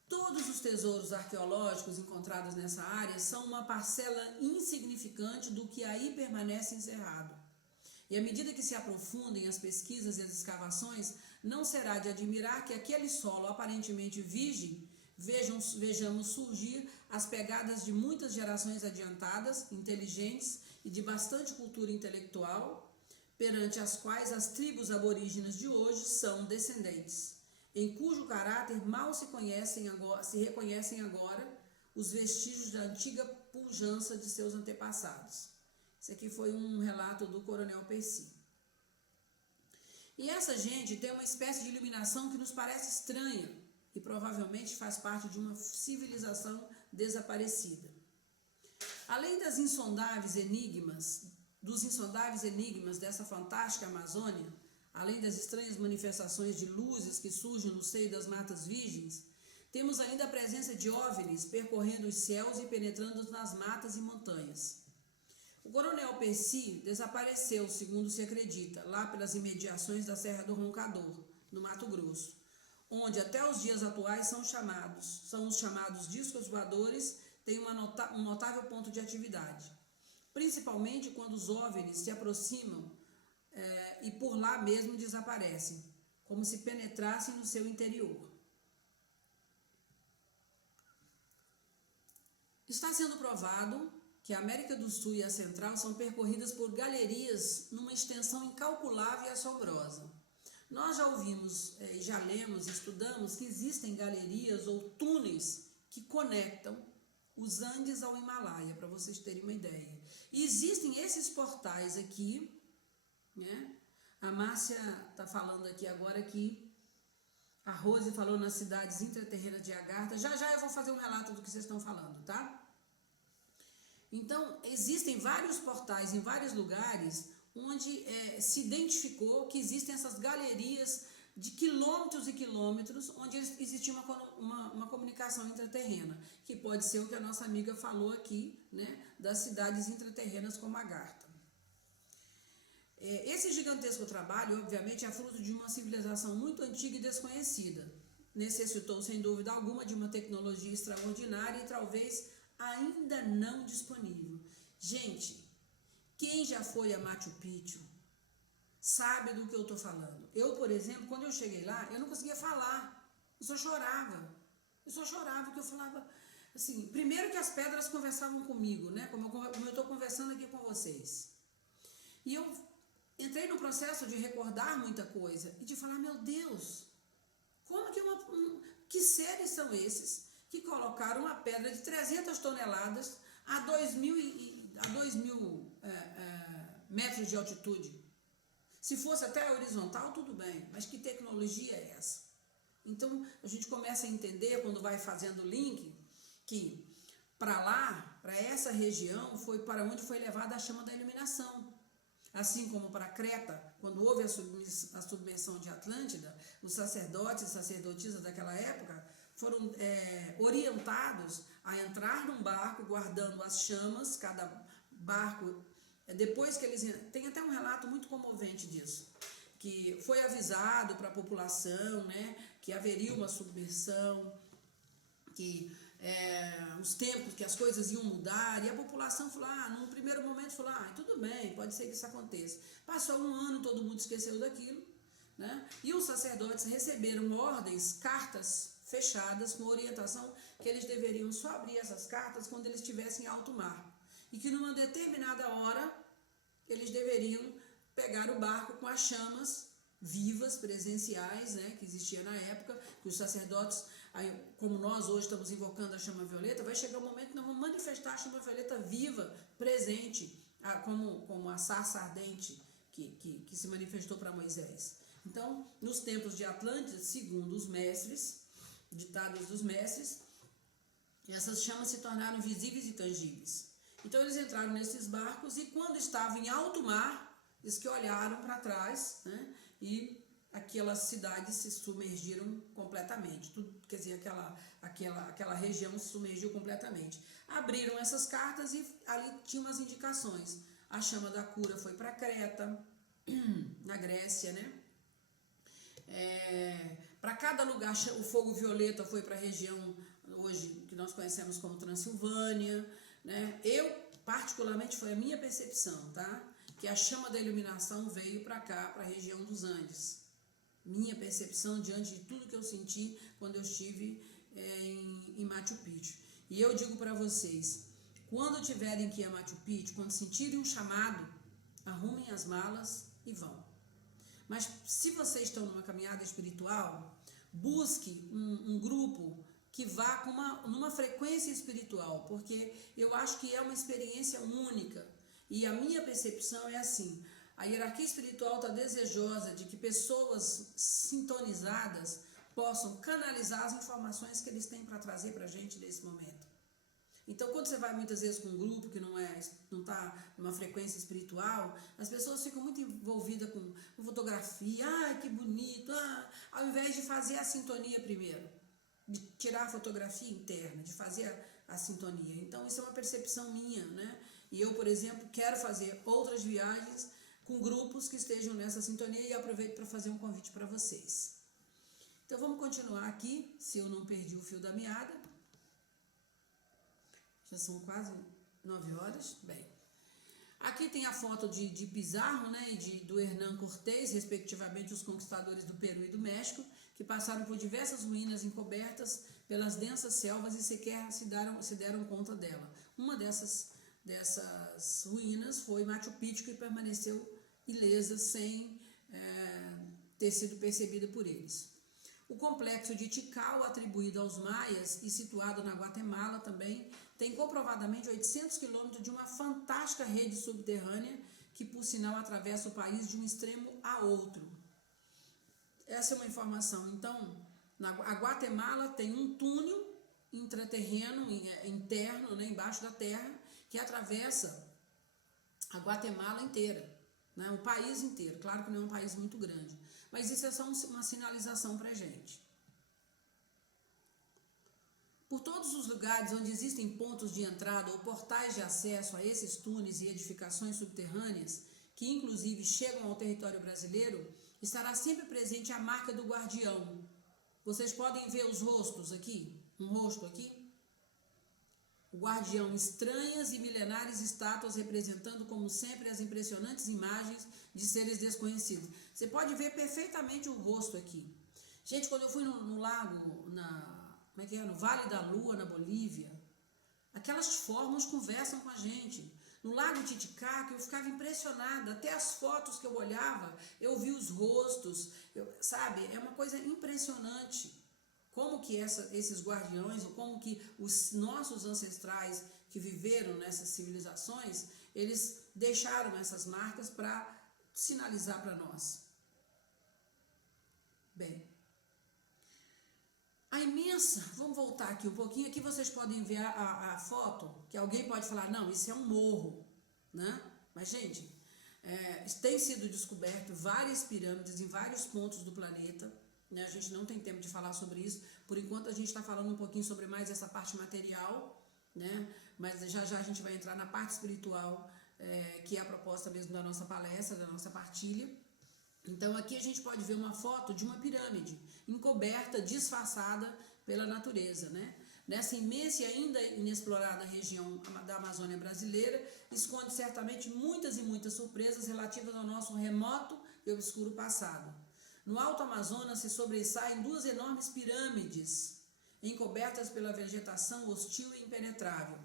Todos os tesouros arqueológicos encontrados nessa área são uma parcela insignificante do que aí permanece encerrado. E à medida que se aprofundem as pesquisas e as escavações, não será de admirar que aquele solo aparentemente virgem vejamos surgir as pegadas de muitas gerações adiantadas, inteligentes e de bastante cultura intelectual, perante as quais as tribos aborígenas de hoje são descendentes, em cujo caráter mal se reconhecem agora os vestígios da antiga pujança de seus antepassados. Esse aqui foi um relato do Coronel Percy. E essa gente tem uma espécie de iluminação que nos parece estranha e provavelmente faz parte de uma civilização desaparecida. Além dos insondáveis enigmas dessa fantástica Amazônia, além das estranhas manifestações de luzes que surgem no seio das matas virgens, temos ainda a presença de OVNIs percorrendo os céus e penetrando nas matas e montanhas. O Coronel Percy desapareceu, segundo se acredita, lá pelas imediações da Serra do Roncador, no Mato Grosso, onde até os dias atuais são os chamados discos voadores, têm um notável ponto de atividade, principalmente quando os OVNIs se aproximam e por lá mesmo desaparecem, como se penetrassem no seu interior. Está sendo provado que a América do Sul e a Central são percorridas por galerias numa extensão incalculável e assombrosa. Nós já ouvimos, já lemos, estudamos que existem galerias ou túneis que conectam os Andes ao Himalaia, para vocês terem uma ideia. E existem esses portais aqui, né? A Márcia está falando aqui agora que a Rose falou nas cidades intraterrenas de Agartha. Já eu vou fazer um relato do que vocês estão falando, tá? Então, existem vários portais em vários lugares onde se identificou que existem essas galerias de quilômetros e quilômetros, onde existia uma comunicação intraterrena, que pode ser o que a nossa amiga falou aqui, né, das cidades intraterrenas como Agartha. Esse gigantesco trabalho, obviamente, é fruto de uma civilização muito antiga e desconhecida. Necessitou, sem dúvida alguma, de uma tecnologia extraordinária e talvez ainda não disponível. Gente, quem já foi a Machu Picchu sabe do que eu estou falando. Eu, por exemplo, quando eu cheguei lá, eu não conseguia falar. Eu só chorava, porque eu falava assim, primeiro que as pedras conversavam comigo, né? Como eu estou conversando aqui com vocês. E eu entrei no processo de recordar muita coisa e de falar, meu Deus, como que que seres são esses que colocaram uma pedra de 300 toneladas a 2.000 metros de altitude? Se fosse até horizontal, tudo bem, mas que tecnologia é essa? Então, a gente começa a entender, quando vai fazendo o link, que para lá, para essa região, foi para onde foi levada a chama da iluminação. Assim como para Creta, quando houve a submersão de Atlântida, os sacerdotes e sacerdotisas daquela época foram orientados a entrar num barco guardando as chamas, cada barco, depois que eles... Tem até um relato muito comovente disso, que foi avisado para a população, né, que haveria uma submersão, que os tempos, que as coisas iam mudar, e a população falou, num primeiro momento falou, tudo bem, pode ser que isso aconteça. Passou um ano, todo mundo esqueceu daquilo, né? E os sacerdotes receberam ordens, cartas fechadas, com orientação que eles deveriam só abrir essas cartas quando eles estivessem em alto mar, e que numa determinada hora eles deveriam pegar o barco com as chamas vivas, presenciais, né, que existia na época, que os sacerdotes, como nós hoje estamos invocando a chama violeta, vai chegar um momento que nós vamos manifestar a chama violeta viva, presente, como a sarça ardente que se manifestou para Moisés. Então, nos tempos de Atlântida, segundo os mestres, ditados dos mestres, essas chamas se tornaram visíveis e tangíveis. Então, eles entraram nesses barcos e, quando estavam em alto mar, eles que olharam para trás, né, e aquelas cidades se submergiram completamente. Tudo, quer dizer, aquela região se submergiu completamente. Abriram essas cartas e ali tinham umas indicações. A chama da cura foi para Creta, na Grécia, né? Para cada lugar, o fogo violeta foi para a região hoje que nós conhecemos como Transilvânia, né? Eu, particularmente, foi a minha percepção, tá? Que a chama da iluminação veio para cá, para a região dos Andes. Minha percepção diante de tudo que eu senti quando eu estive em Machu Picchu. E eu digo para vocês, quando tiverem que ir a Machu Picchu, quando sentirem um chamado, arrumem as malas e vão. Mas se vocês estão numa caminhada espiritual, busque um grupo que vá com numa frequência espiritual, porque eu acho que é uma experiência única. E a minha percepção é assim, a hierarquia espiritual está desejosa de que pessoas sintonizadas possam canalizar as informações que eles têm para trazer para a gente nesse momento. Então, quando você vai muitas vezes com um grupo que não está numa frequência espiritual, as pessoas ficam muito envolvidas com fotografia, que bonito, ao invés de fazer a sintonia primeiro, de tirar a fotografia interna, de fazer a sintonia. Então, isso é uma percepção minha, né? E eu, por exemplo, quero fazer outras viagens com grupos que estejam nessa sintonia e aproveito para fazer um convite para vocês. Então, vamos continuar aqui, se eu não perdi o fio da meada. Já são quase 9 horas. Bem, aqui tem a foto de Pizarro, né, e do Hernán Cortés, respectivamente os conquistadores do Peru e do México, que passaram por diversas ruínas encobertas pelas densas selvas e sequer se deram conta dela. Uma dessas ruínas foi Machu Picchu, que permaneceu ilesa sem ter sido percebida por eles. O complexo de Tikal, atribuído aos maias e situado na Guatemala também, tem comprovadamente 800 quilômetros de uma fantástica rede subterrânea que, por sinal, atravessa o país de um extremo a outro. Essa é uma informação. Então, a Guatemala tem um túnel intraterreno, interno, né, embaixo da terra, que atravessa a Guatemala inteira, né, o país inteiro. Claro que não é um país muito grande, mas isso é só uma sinalização para a gente. Por todos os lugares onde existem pontos de entrada ou portais de acesso a esses túneis e edificações subterrâneas, que inclusive chegam ao território brasileiro, estará sempre presente a marca do guardião. Vocês podem ver os rostos aqui? Um rosto aqui? O guardião, estranhas e milenares estátuas representando, como sempre, as impressionantes imagens de seres desconhecidos. Você pode ver perfeitamente o rosto aqui. Gente, quando eu fui no lago, no Vale da Lua, na Bolívia, aquelas formas conversam com a gente. No Lago Titicaca, eu ficava impressionada. Até as fotos que eu olhava, eu vi os rostos, sabe? É uma coisa impressionante. Como que esses guardiões, ou como que os nossos ancestrais que viveram nessas civilizações, eles deixaram essas marcas para sinalizar para nós. Bem, a imensa, vamos voltar aqui um pouquinho, aqui vocês podem ver a foto, que alguém pode falar, não, isso é um morro, né? Mas, gente, tem sido descoberto várias pirâmides em vários pontos do planeta, né? A gente não tem tempo de falar sobre isso, por enquanto a gente está falando um pouquinho sobre mais essa parte material, né? Mas já a gente vai entrar na parte espiritual, que é a proposta mesmo da nossa palestra, da nossa partilha. Então aqui a gente pode ver uma foto de uma pirâmide encoberta, disfarçada pela natureza, né? Nessa imensa e ainda inexplorada região da Amazônia brasileira, esconde certamente muitas e muitas surpresas relativas ao nosso remoto e obscuro passado. No Alto Amazonas se sobressaem duas enormes pirâmides, encobertas pela vegetação hostil e impenetrável.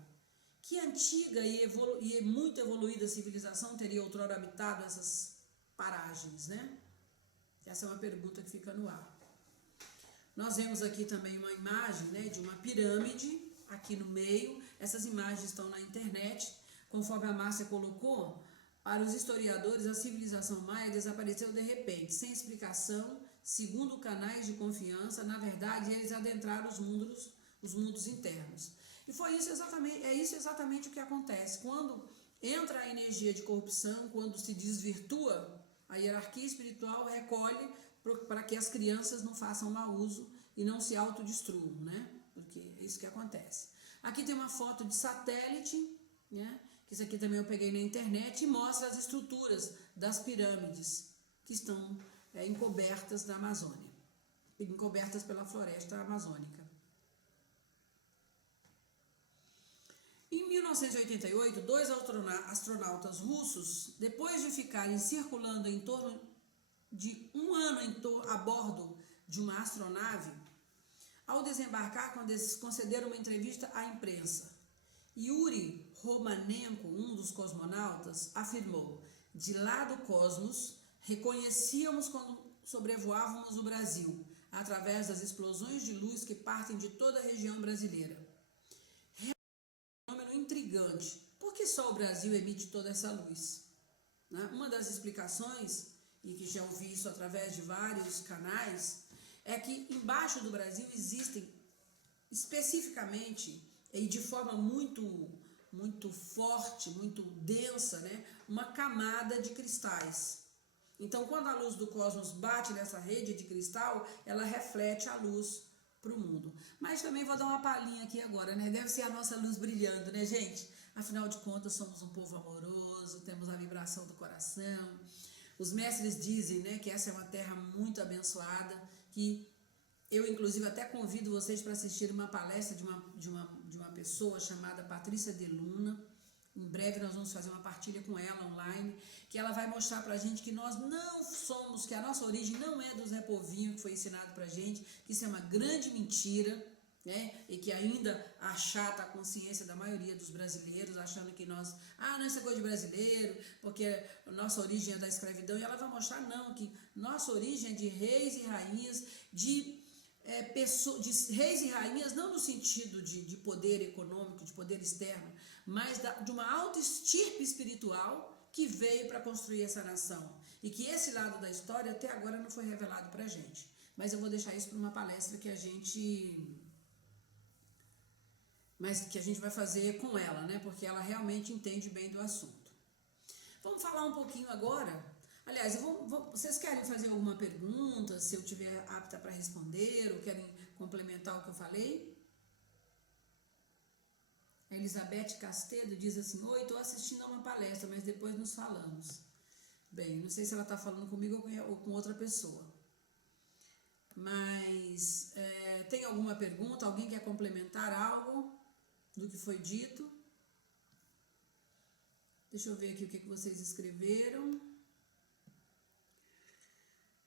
Que antiga e muito evoluída civilização teria outrora habitado essas paragens, né? Essa é uma pergunta que fica no ar. Nós vemos aqui também uma imagem, né, de uma pirâmide aqui no meio. Essas imagens estão na internet. Conforme a Márcia colocou, para os historiadores, a civilização maia desapareceu de repente, sem explicação, segundo canais de confiança. Na verdade, eles adentraram os mundos internos. E é isso exatamente o que acontece. Quando entra a energia de corrupção, quando se desvirtua, a hierarquia espiritual recolhe para que as crianças não façam mau uso e não se autodestruam, né? Porque é isso que acontece. Aqui tem uma foto de satélite, né? Que isso aqui também eu peguei na internet, e mostra as estruturas das pirâmides que estão encobertas na Amazônia. encobertas pela floresta amazônica. Em 1988, dois astronautas russos, depois de ficarem circulando em torno de um ano a bordo de uma astronave, ao desembarcar, concederam uma entrevista à imprensa. Yuri Romanenko, um dos cosmonautas, afirmou: de lá do cosmos, reconhecíamos quando sobrevoávamos o Brasil, através das explosões de luz que partem de toda a região brasileira. Fenômeno intrigante. Por que só o Brasil emite toda essa luz? Uma das explicações, e que já ouvi isso através de vários canais, é que embaixo do Brasil existem, especificamente e de forma muito forte, muito densa, né, uma camada de cristais. Então, quando a luz do cosmos bate nessa rede de cristal, ela reflete a luz para o mundo. Mas também vou dar uma palhinha aqui agora, né? Deve ser a nossa luz brilhando, né, gente? Afinal de contas, somos um povo amoroso, temos a vibração do coração. Os mestres dizem, né, que essa é uma terra muito abençoada, que eu, inclusive, até convido vocês para assistir uma palestra de uma pessoa chamada Patrícia de Luna. Em breve nós vamos fazer uma partilha com ela online, que ela vai mostrar pra gente que nós não somos, que a nossa origem não é do Zé Povinho, que foi ensinado pra gente, que isso é uma grande mentira, né? E que ainda achata a consciência da maioria dos brasileiros, achando que nós, não, isso é coisa de brasileiro, porque a nossa origem é da escravidão, e ela vai mostrar, não, que nossa origem é de reis e rainhas, de reis e rainhas, não no sentido de poder econômico, de poder externo, mas de uma alta estirpe espiritual que veio para construir essa nação. E que esse lado da história até agora não foi revelado para a gente. Mas eu vou deixar isso para uma palestra que a gente vai fazer com ela, né? Porque ela realmente entende bem do assunto. Vamos falar um pouquinho agora. Aliás, vocês querem fazer alguma pergunta, se eu estiver apta para responder, ou querem complementar o que eu falei? A Elizabeth Castedo diz assim: oi, estou assistindo a uma palestra, mas depois nos falamos. Bem, não sei se ela está falando comigo ou com outra pessoa. Mas tem alguma pergunta? Alguém quer complementar algo do que foi dito? Deixa eu ver aqui o que vocês escreveram.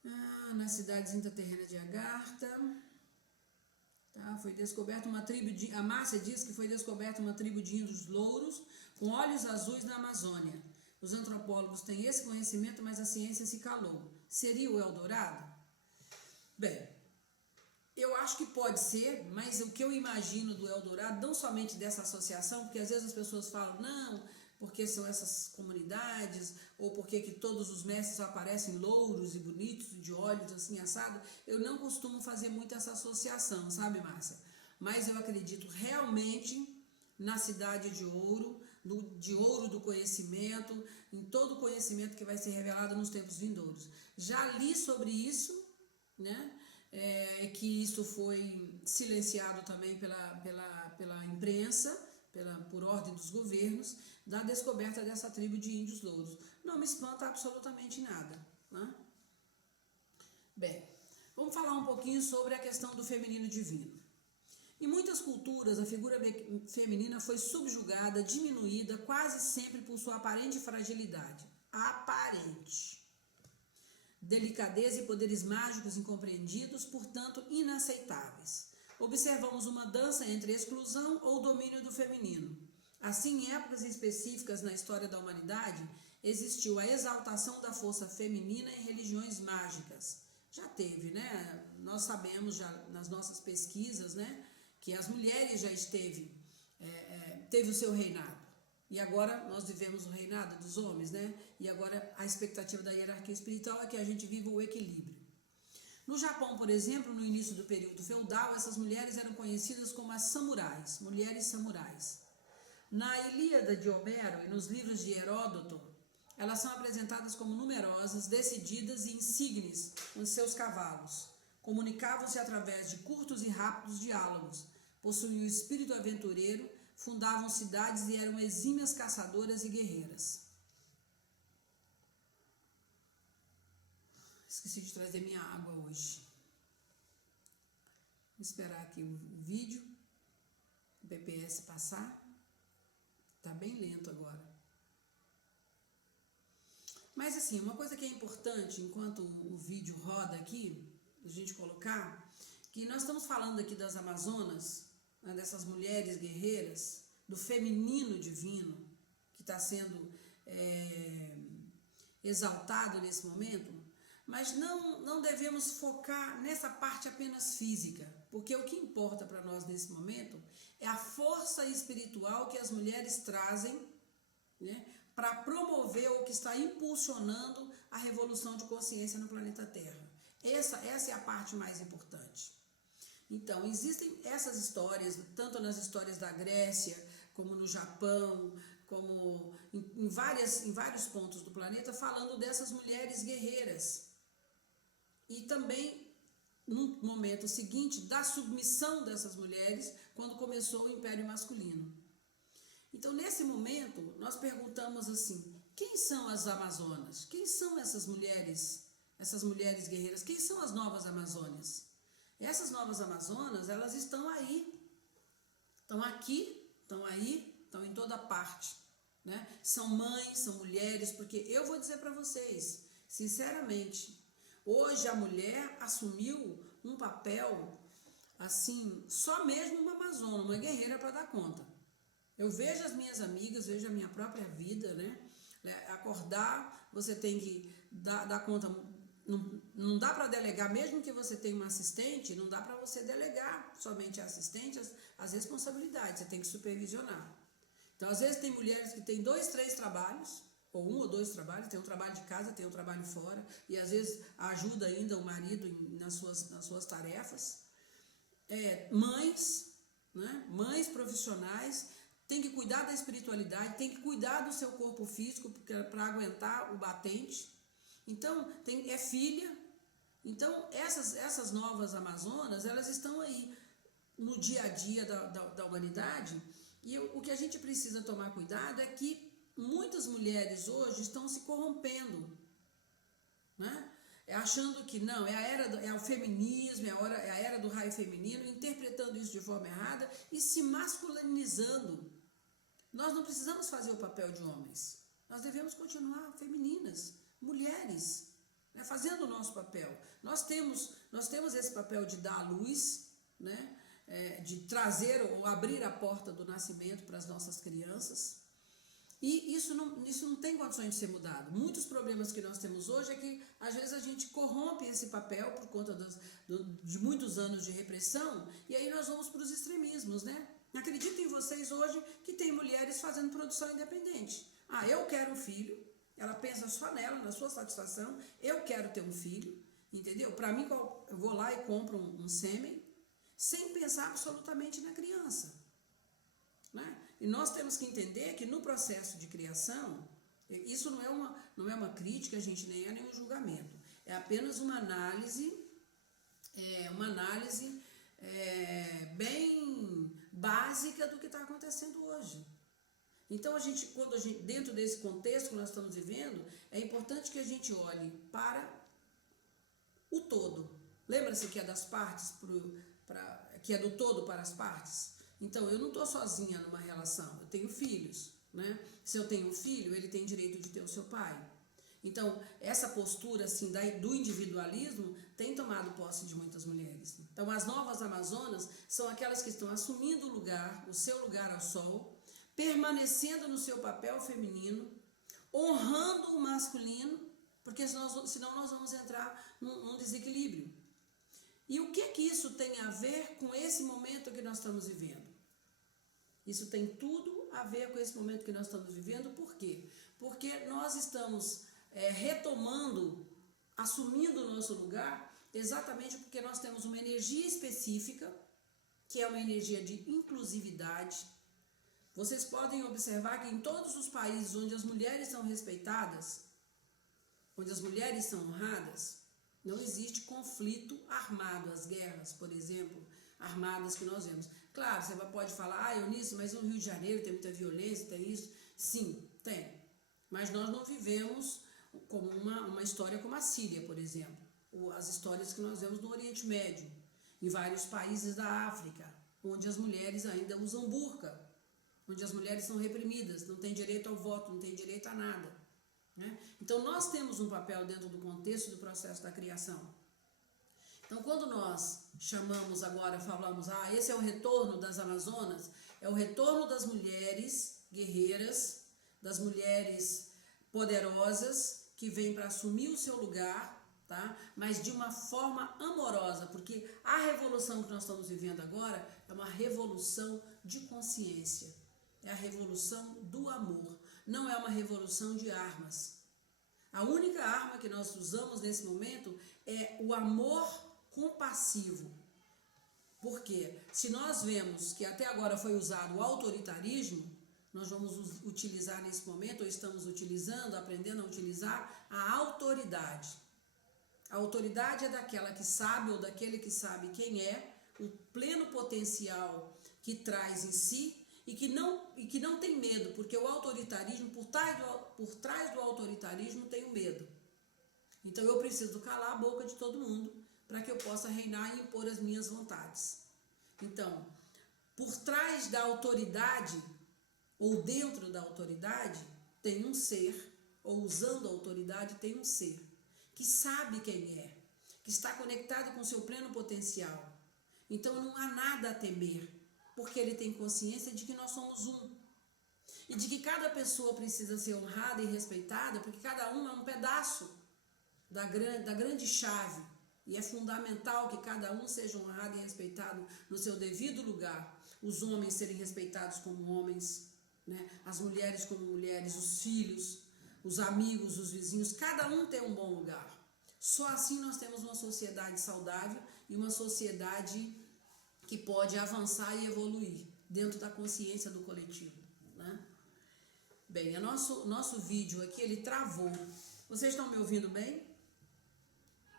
Na cidadezinha terrena de Agartha. Foi descoberta uma tribo de... A Márcia diz que foi descoberta uma tribo de índios louros com olhos azuis na Amazônia. Os antropólogos têm esse conhecimento, mas a ciência se calou. Seria o Eldorado? Bem, eu acho que pode ser, mas o que eu imagino do Eldorado, não somente dessa associação, porque às vezes as pessoas falam, não, porque são essas comunidades, ou porque que todos os mestres aparecem louros e bonitos, de olhos assim assado. Eu não costumo fazer muito essa associação, sabe, Márcia? Mas eu acredito realmente na cidade de ouro do conhecimento, em todo o conhecimento que vai ser revelado nos tempos vindouros. Já li sobre isso, né? Que isso foi silenciado também pela imprensa, por ordem dos governos, da descoberta dessa tribo de índios louros. Não me espanta absolutamente nada, né? Bem, vamos falar um pouquinho sobre a questão do feminino divino. Em muitas culturas, a figura feminina foi subjugada, diminuída, quase sempre por sua aparente fragilidade. Aparente. Delicadeza e poderes mágicos incompreendidos, portanto inaceitáveis. Observamos uma dança entre exclusão ou domínio do feminino. Assim, em épocas específicas na história da humanidade, existiu a exaltação da força feminina em religiões mágicas. Já teve, né? Nós sabemos já nas nossas pesquisas, né, que as mulheres já teve o seu reinado. E agora nós vivemos o reinado dos homens, né? E agora a expectativa da hierarquia espiritual é que a gente viva o equilíbrio. No Japão, por exemplo, no início do período feudal, essas mulheres eram conhecidas como as samurais, mulheres samurais. Na Ilíada de Homero e nos livros de Heródoto, elas são apresentadas como numerosas, decididas e insígnes com seus cavalos. Comunicavam-se através de curtos e rápidos diálogos, possuíam espírito aventureiro, fundavam cidades e eram exímias caçadoras e guerreiras. Esqueci de trazer minha água hoje. Vou esperar aqui o vídeo, o BPS passar. Tá bem lento agora. Mas assim, uma coisa que é importante, enquanto o vídeo roda aqui, a gente colocar, que nós estamos falando aqui das Amazonas, né, dessas mulheres guerreiras, do feminino divino, que está sendo exaltado nesse momento, mas não devemos focar nessa parte apenas física, porque o que importa para nós nesse momento é a força espiritual que as mulheres trazem, né, para promover o que está impulsionando a revolução de consciência no planeta Terra. Essa é a parte mais importante. Então, existem essas histórias, tanto nas histórias da Grécia, como no Japão, como em vários pontos do planeta, falando dessas mulheres guerreiras. E também, no momento seguinte, da submissão dessas mulheres, quando começou o Império Masculino. Então, nesse momento, nós perguntamos assim, quem são as Amazonas? Quem são essas mulheres guerreiras? Quem são as novas Amazônias? Essas novas Amazonas, elas estão aí, estão aqui, estão aí, estão em toda parte, né? São mães, são mulheres, porque eu vou dizer para vocês, sinceramente, hoje a mulher assumiu um papel, assim, só mesmo uma amazona, uma guerreira para dar conta. Eu vejo as minhas amigas, vejo a minha própria vida, né? Acordar, você tem que dar conta, não dá para delegar, mesmo que você tenha uma assistente, não dá para você delegar somente a assistente as responsabilidades, você tem que supervisionar. Então, às vezes tem mulheres que têm 2, 3 trabalhos, ou 1 ou 2 trabalhos, tem um trabalho de casa, tem um trabalho fora, e às vezes ajuda ainda o marido nas suas tarefas. Mães, né? Mães profissionais, tem que cuidar da espiritualidade, tem que cuidar do seu corpo físico para aguentar o batente. Então, é filha. Então, essas novas Amazonas, elas estão aí no dia a dia da humanidade. E o que a gente precisa tomar cuidado é que muitas mulheres hoje estão se corrompendo, né? Achando que não, é o feminismo, é a era do raio feminino, interpretando isso de forma errada e se masculinizando. Nós não precisamos fazer o papel de homens, nós devemos continuar femininas, mulheres, né, fazendo o nosso papel. Nós temos esse papel de dar a luz, né, de trazer ou abrir a porta do nascimento para as nossas crianças. E isso não tem condições de ser mudado. Muitos problemas que nós temos hoje é que, às vezes, a gente corrompe esse papel por conta de muitos anos de repressão, e aí nós vamos para os extremismos, né? Acreditem vocês hoje que tem mulheres fazendo produção independente. Eu quero um filho, ela pensa só nela, na sua satisfação, eu quero ter um filho, entendeu? Para mim, eu vou lá e compro um sêmen, sem pensar absolutamente na criança, né? E nós temos que entender que no processo de criação, isso não é uma crítica, gente, nem é nenhum julgamento. É apenas uma análise bem básica do que está acontecendo hoje. Então, dentro desse contexto que nós estamos vivendo, é importante que a gente olhe para o todo. Lembra-se que é das partes, que é do todo para as partes? Então, eu não estou sozinha numa relação, eu tenho filhos, né? Se eu tenho um filho, ele tem direito de ter o seu pai. Então, essa postura assim, do individualismo tem tomado posse de muitas mulheres. Então, as novas Amazonas são aquelas que estão assumindo o seu lugar ao sol, permanecendo no seu papel feminino, honrando o masculino, porque senão nós vamos entrar num desequilíbrio. E o que isso tem a ver com esse momento que nós estamos vivendo? Isso tem tudo a ver com esse momento que nós estamos vivendo. Por quê? Porque nós estamos assumindo o nosso lugar, exatamente porque nós temos uma energia específica, que é uma energia de inclusividade. Vocês podem observar que em todos os países onde as mulheres são respeitadas, onde as mulheres são honradas, não existe conflito armado, as guerras, por exemplo, armadas que nós vemos. Claro, você pode falar, Eunice, mas no Rio de Janeiro tem muita violência, tem isso. Sim, tem. Mas nós não vivemos como uma história como a Síria, por exemplo, ou as histórias que nós vemos no Oriente Médio. em vários países da África, onde as mulheres ainda usam burca, onde as mulheres são reprimidas, não têm direito ao voto, não têm direito a nada, né? Então nós temos um papel dentro do contexto do processo da criação. Então quando nós chamamos agora, falamos, esse é o retorno das Amazonas, é o retorno das mulheres guerreiras, das mulheres poderosas que vêm para assumir o seu lugar, tá? Mas de uma forma amorosa, porque a revolução que nós estamos vivendo agora é uma revolução de consciência, é a revolução do amor, não é uma revolução de armas. A única arma que nós usamos nesse momento é o amor compassivo. Porque se nós vemos que até agora foi usado o autoritarismo, nós vamos utilizar nesse momento, ou estamos utilizando, aprendendo a utilizar a autoridade. A autoridade é daquela que sabe ou daquele que sabe quem é, o pleno potencial que traz em si e que não tem medo, porque o autoritarismo, por trás do autoritarismo tem o medo. Então eu preciso calar a boca de todo mundo para que eu possa reinar e impor as minhas vontades. Então, por trás da autoridade ou dentro da autoridade tem um ser, ou usando a autoridade tem um ser que sabe quem é, que está conectado com o seu pleno potencial. Então não há nada a temer, porque ele tem consciência de que nós somos um. E de que cada pessoa precisa ser honrada e respeitada, porque cada um é um pedaço da grande chave. E é fundamental que cada um seja honrado e respeitado no seu devido lugar. Os homens serem respeitados como homens, né? As mulheres como mulheres, os filhos, os amigos, os vizinhos, cada um tem um bom lugar. Só assim nós temos uma sociedade saudável e uma sociedade que pode avançar e evoluir dentro da consciência do coletivo, né? Bem, o nosso vídeo aqui, ele travou. Vocês estão me ouvindo bem?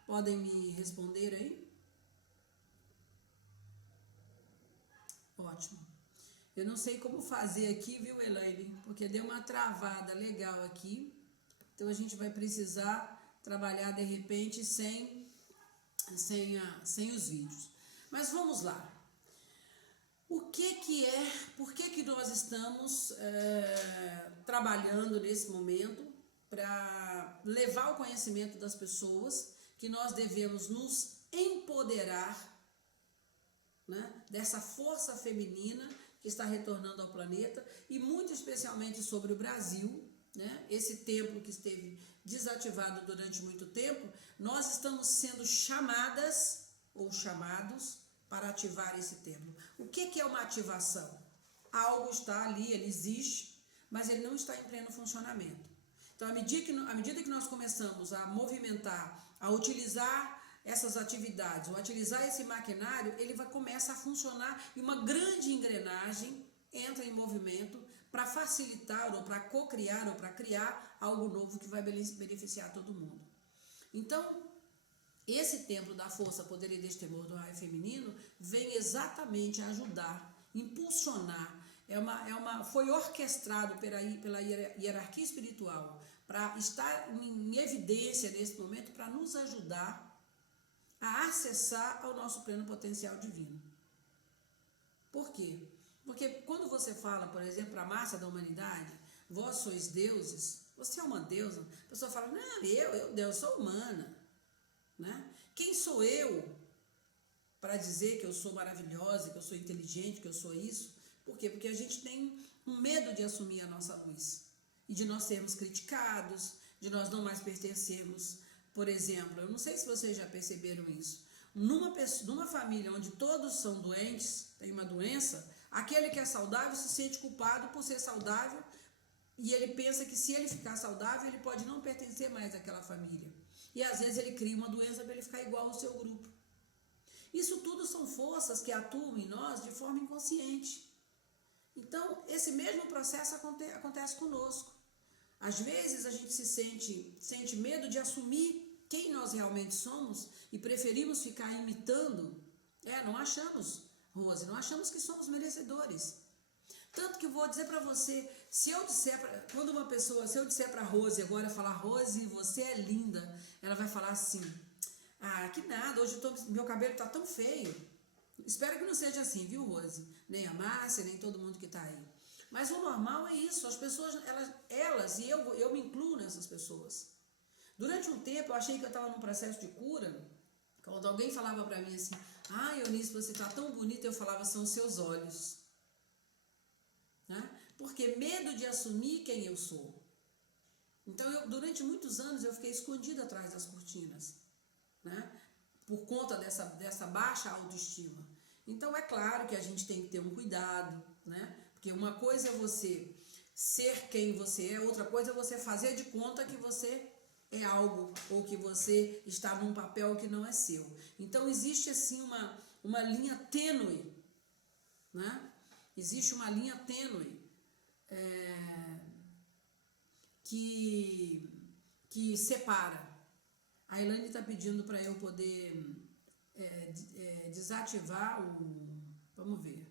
Podem me responder aí? Ótimo. Eu não sei como fazer aqui, viu, Elaine? Porque deu uma travada legal aqui. Então a gente vai precisar trabalhar de repente sem os vídeos. Mas vamos lá. Por que nós estamos trabalhando nesse momento para levar o conhecimento das pessoas que nós devemos nos empoderar, né, dessa força feminina que está retornando ao planeta e muito especialmente sobre o Brasil, né? Esse templo que esteve desativado durante muito tempo, nós estamos sendo chamadas ou chamados para ativar esse templo. O que é uma ativação? Algo está ali, ele existe, mas ele não está em pleno funcionamento. Então, à medida que nós começamos a movimentar, a utilizar essas atividades, ou utilizar esse maquinário, ele começa a funcionar e uma grande engrenagem entra em movimento para facilitar, ou para co-criar, ou para criar algo novo que vai beneficiar todo mundo. Então, esse templo da força, poder e destemor do raio feminino vem exatamente ajudar, impulsionar, foi orquestrado pela hierarquia espiritual para estar em evidência nesse momento, para nos ajudar a acessar ao nosso pleno potencial divino. Por quê? Porque quando você fala, por exemplo, para a massa da humanidade, vós sois deuses, você é uma deusa, a pessoa fala, não, eu sou humana, né? Quem sou eu para dizer que eu sou maravilhosa, que eu sou inteligente, que eu sou isso? Por quê? Porque a gente tem um medo de assumir a nossa luz e de nós sermos criticados, de nós não mais pertencermos. Por exemplo, eu não sei se vocês já perceberam isso, numa família onde todos são doentes, tem uma doença, aquele que é saudável se sente culpado por ser saudável e ele pensa que se ele ficar saudável, ele pode não pertencer mais àquela família. E às vezes ele cria uma doença para ele ficar igual ao seu grupo. Isso tudo são forças que atuam em nós de forma inconsciente. Então, esse mesmo processo acontece conosco. Às vezes a gente sente medo de assumir quem nós realmente somos e preferimos ficar imitando. Não achamos, Rose, não achamos que somos merecedores. Tanto que eu vou dizer para você, se eu disser para Rose agora, falar, Rose, você é linda, ela vai falar assim, Ah, que nada, hoje meu cabelo tá tão feio. Espero que não seja assim, viu, Rose? Nem a Márcia, nem todo mundo que tá aí. Mas o normal é isso, as pessoas, elas e eu me incluo nessas pessoas. Durante um tempo eu achei que eu estava num processo de cura, quando alguém falava para mim assim, ah, Eunice, você tá tão bonita, eu falava, são os seus olhos. Né? Porque medo de assumir quem eu sou. Então, durante muitos anos, eu fiquei escondida atrás das cortinas, né? Por conta dessa baixa autoestima. Então, é claro que a gente tem que ter um cuidado, né? Porque uma coisa é você ser quem você é, outra coisa é você fazer de conta que você é algo, ou que você está num papel que não é seu. Então, existe assim uma linha tênue, né? Existe uma linha tênue que separa. A Elaine está pedindo para eu poder desativar o... Vamos ver.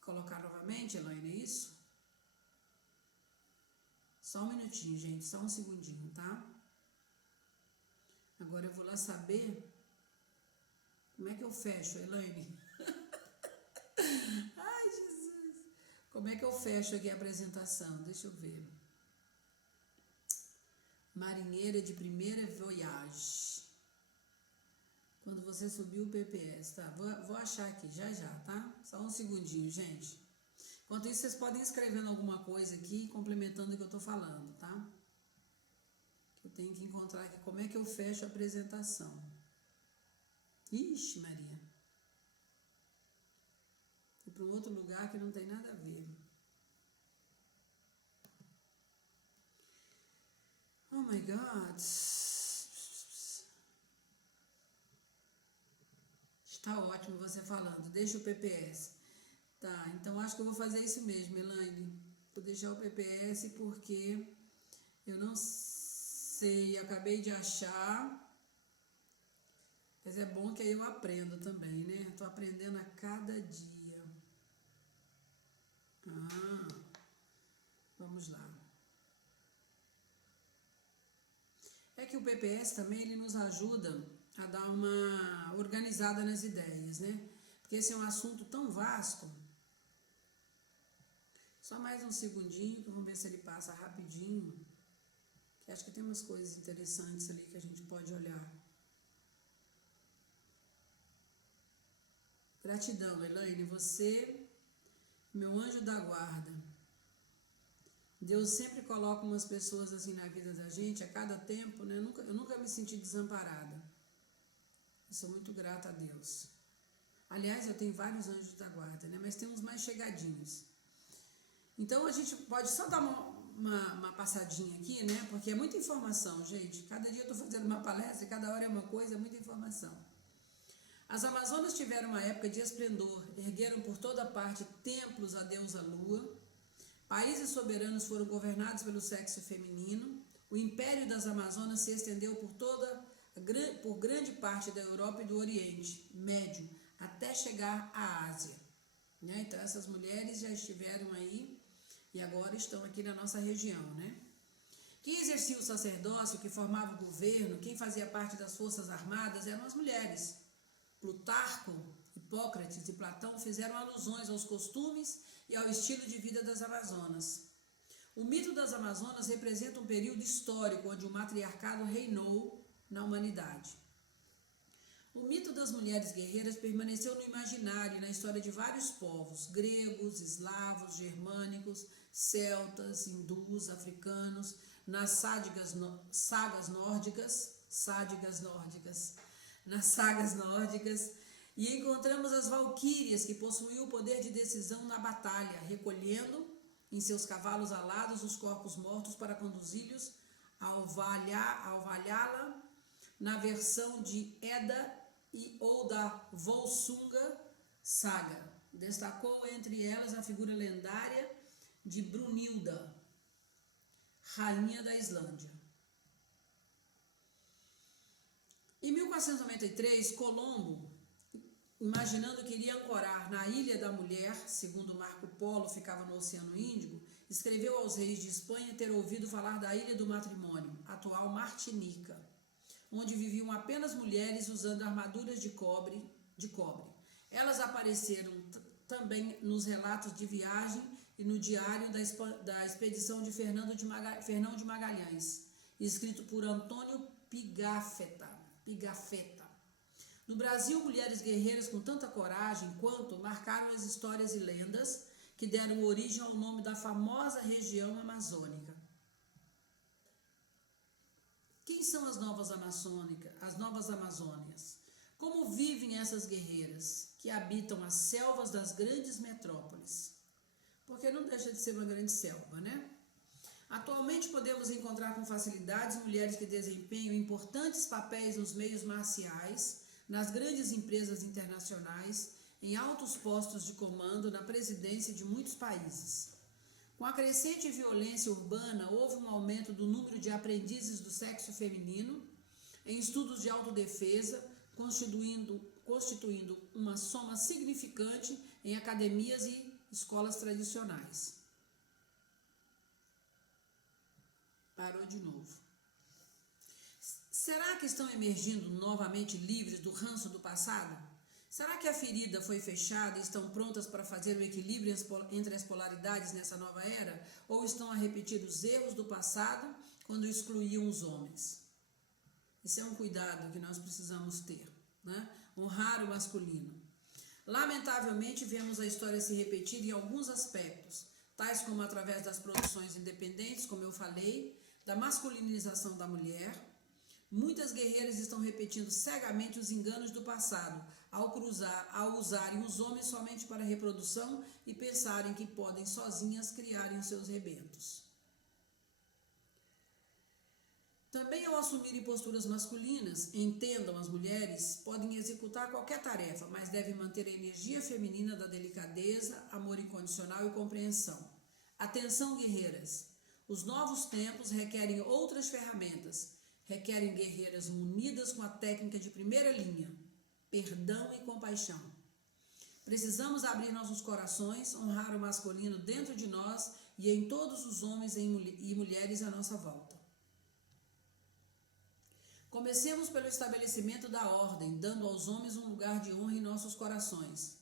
Colocar novamente, Elaine, é isso? Só um minutinho, gente. Só um segundinho, tá? Agora eu vou lá saber como é que eu fecho, Elaine. Ai, Jesus. Como é que eu fecho aqui a apresentação? Deixa eu ver. Marinheira de primeira voyage. Quando você subiu o PPS, tá? Vou achar aqui, já, tá? Só um segundinho, gente. Enquanto isso, vocês podem ir escrevendo alguma coisa aqui, complementando o que eu tô falando, tá? Eu tenho que encontrar aqui como é que eu fecho a apresentação. Ixi, Maria. Fui para um outro lugar que não tem nada a ver. Oh my God. Está ótimo você falando. Deixa o PPS. Tá, então acho que eu vou fazer isso mesmo, Elaine. Vou deixar o PPS porque eu não sei, acabei de achar. Mas é bom que aí eu aprendo também, né? Tô aprendendo a cada dia. Vamos lá. É que o PPS também ele nos ajuda a dar uma organizada nas ideias, né? Porque esse é um assunto tão vasto. Só mais um segundinho, que vamos ver se ele passa rapidinho. Que acho que tem umas coisas interessantes ali que a gente pode olhar. Gratidão, Elaine, você, meu anjo da guarda. Deus sempre coloca umas pessoas assim na vida da gente, a cada tempo, né? Eu nunca me senti desamparada. Eu sou muito grata a Deus. Aliás, eu tenho vários anjos da guarda, né? Mas tem uns mais chegadinhos. Então, a gente pode só dar uma passadinha aqui, né? Porque é muita informação, gente. Cada dia eu estou fazendo uma palestra, cada hora é uma coisa, é muita informação. As Amazonas tiveram uma época de esplendor, ergueram por toda parte templos à deusa Lua. Países soberanos foram governados pelo sexo feminino. O império das Amazonas se estendeu por grande parte da Europa e do Oriente Médio, até chegar à Ásia. Né? Então, essas mulheres já estiveram aí e agora estão aqui na nossa região, né? Quem exercia o sacerdócio, que formava o governo, quem fazia parte das forças armadas eram as mulheres. Plutarco, Hipócrates e Platão fizeram alusões aos costumes e ao estilo de vida das Amazonas. O mito das Amazonas representa um período histórico onde o matriarcado reinou na humanidade. O mito das mulheres guerreiras permaneceu no imaginário e na história de vários povos, gregos, eslavos, germânicos, celtas, hindus, africanos, nas sagas nórdicas, e encontramos as valquírias que possuíam o poder de decisão na batalha, recolhendo em seus cavalos alados os corpos mortos para conduzi-los ao Valhalla, na versão de Edda ou da Volsunga Saga. Destacou entre elas a figura lendária de Brunilda, rainha da Islândia. Em 1493, Colombo, imaginando que iria ancorar na Ilha da Mulher, segundo Marco Polo ficava no Oceano Índico, escreveu aos reis de Espanha ter ouvido falar da Ilha do Matrimônio, atual Martinica. onde viviam apenas mulheres usando armaduras de cobre. Elas apareceram também nos relatos de viagem e no diário da expedição de Fernão de Magalhães, escrito por Antônio Pigafetta. No Brasil, mulheres guerreiras com tanta coragem quanto marcaram as histórias e lendas que deram origem ao nome da famosa região amazônica. Quem são as novas Amazônias? Como vivem essas guerreiras que habitam as selvas das grandes metrópoles? Porque não deixa de ser uma grande selva, né? Atualmente podemos encontrar com facilidade mulheres que desempenham importantes papéis nos meios marciais, nas grandes empresas internacionais, em altos postos de comando, na presidência de muitos países. Com a crescente violência urbana, houve um aumento do número de aprendizes do sexo feminino em estudos de autodefesa, constituindo uma soma significante em academias e escolas tradicionais. Parou de novo. Será que estão emergindo novamente livres do ranço do passado? Será que a ferida foi fechada e estão prontas para fazer o equilíbrio entre as polaridades nessa nova era? Ou estão a repetir os erros do passado quando excluíam os homens? Esse é um cuidado que nós precisamos ter, né? Honrar o masculino. Lamentavelmente, vemos a história se repetir em alguns aspectos, tais como através das produções independentes, como eu falei, da masculinização da mulher. Muitas guerreiras estão repetindo cegamente os enganos do passado, ao usarem os homens somente para reprodução e pensarem que podem sozinhas criarem os seus rebentos. Também ao assumirem posturas masculinas, entendam, as mulheres podem executar qualquer tarefa, mas devem manter a energia feminina da delicadeza, amor incondicional e compreensão. Atenção, guerreiras! Os novos tempos requerem outras ferramentas, requerem guerreiras munidas com a técnica de primeira linha, perdão e compaixão. Precisamos abrir nossos corações, honrar o masculino dentro de nós e em todos os homens e mulheres à nossa volta. Comecemos pelo estabelecimento da ordem, dando aos homens um lugar de honra em nossos corações.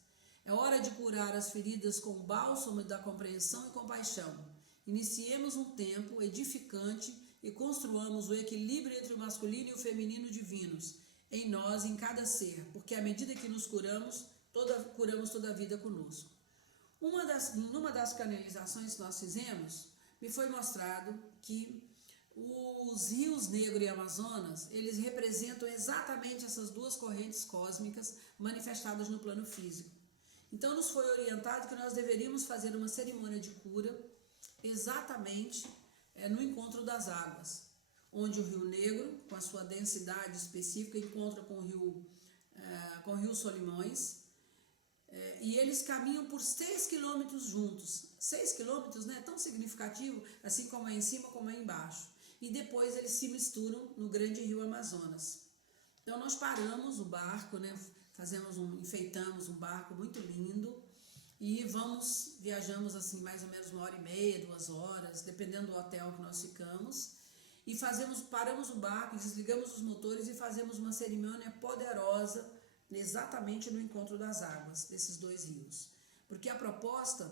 É hora de curar as feridas com o bálsamo da compreensão e compaixão. Iniciemos um tempo edificante e construamos o equilíbrio entre o masculino e o feminino divinos, em nós, em cada ser, porque à medida que nos curamos toda a vida conosco. Numa das canalizações que nós fizemos, me foi mostrado que os rios Negro e Amazonas, eles representam exatamente essas duas correntes cósmicas manifestadas no plano físico. Então nos foi orientado que nós deveríamos fazer uma cerimônia de cura exatamente no encontro das águas, onde o Rio Negro, com a sua densidade específica, encontra com o Rio Solimões, e eles caminham por 6 quilômetros juntos. 6 quilômetros, né? Tão significativo, assim como é em cima como é embaixo. E depois eles se misturam no grande rio Amazonas. Então nós paramos o barco, né? Enfeitamos um barco muito lindo e viajamos assim mais ou menos 1h30, 2 horas, dependendo do hotel que nós ficamos. E paramos o barco, desligamos os motores e fazemos uma cerimônia poderosa exatamente no encontro das águas desses dois rios. Porque a proposta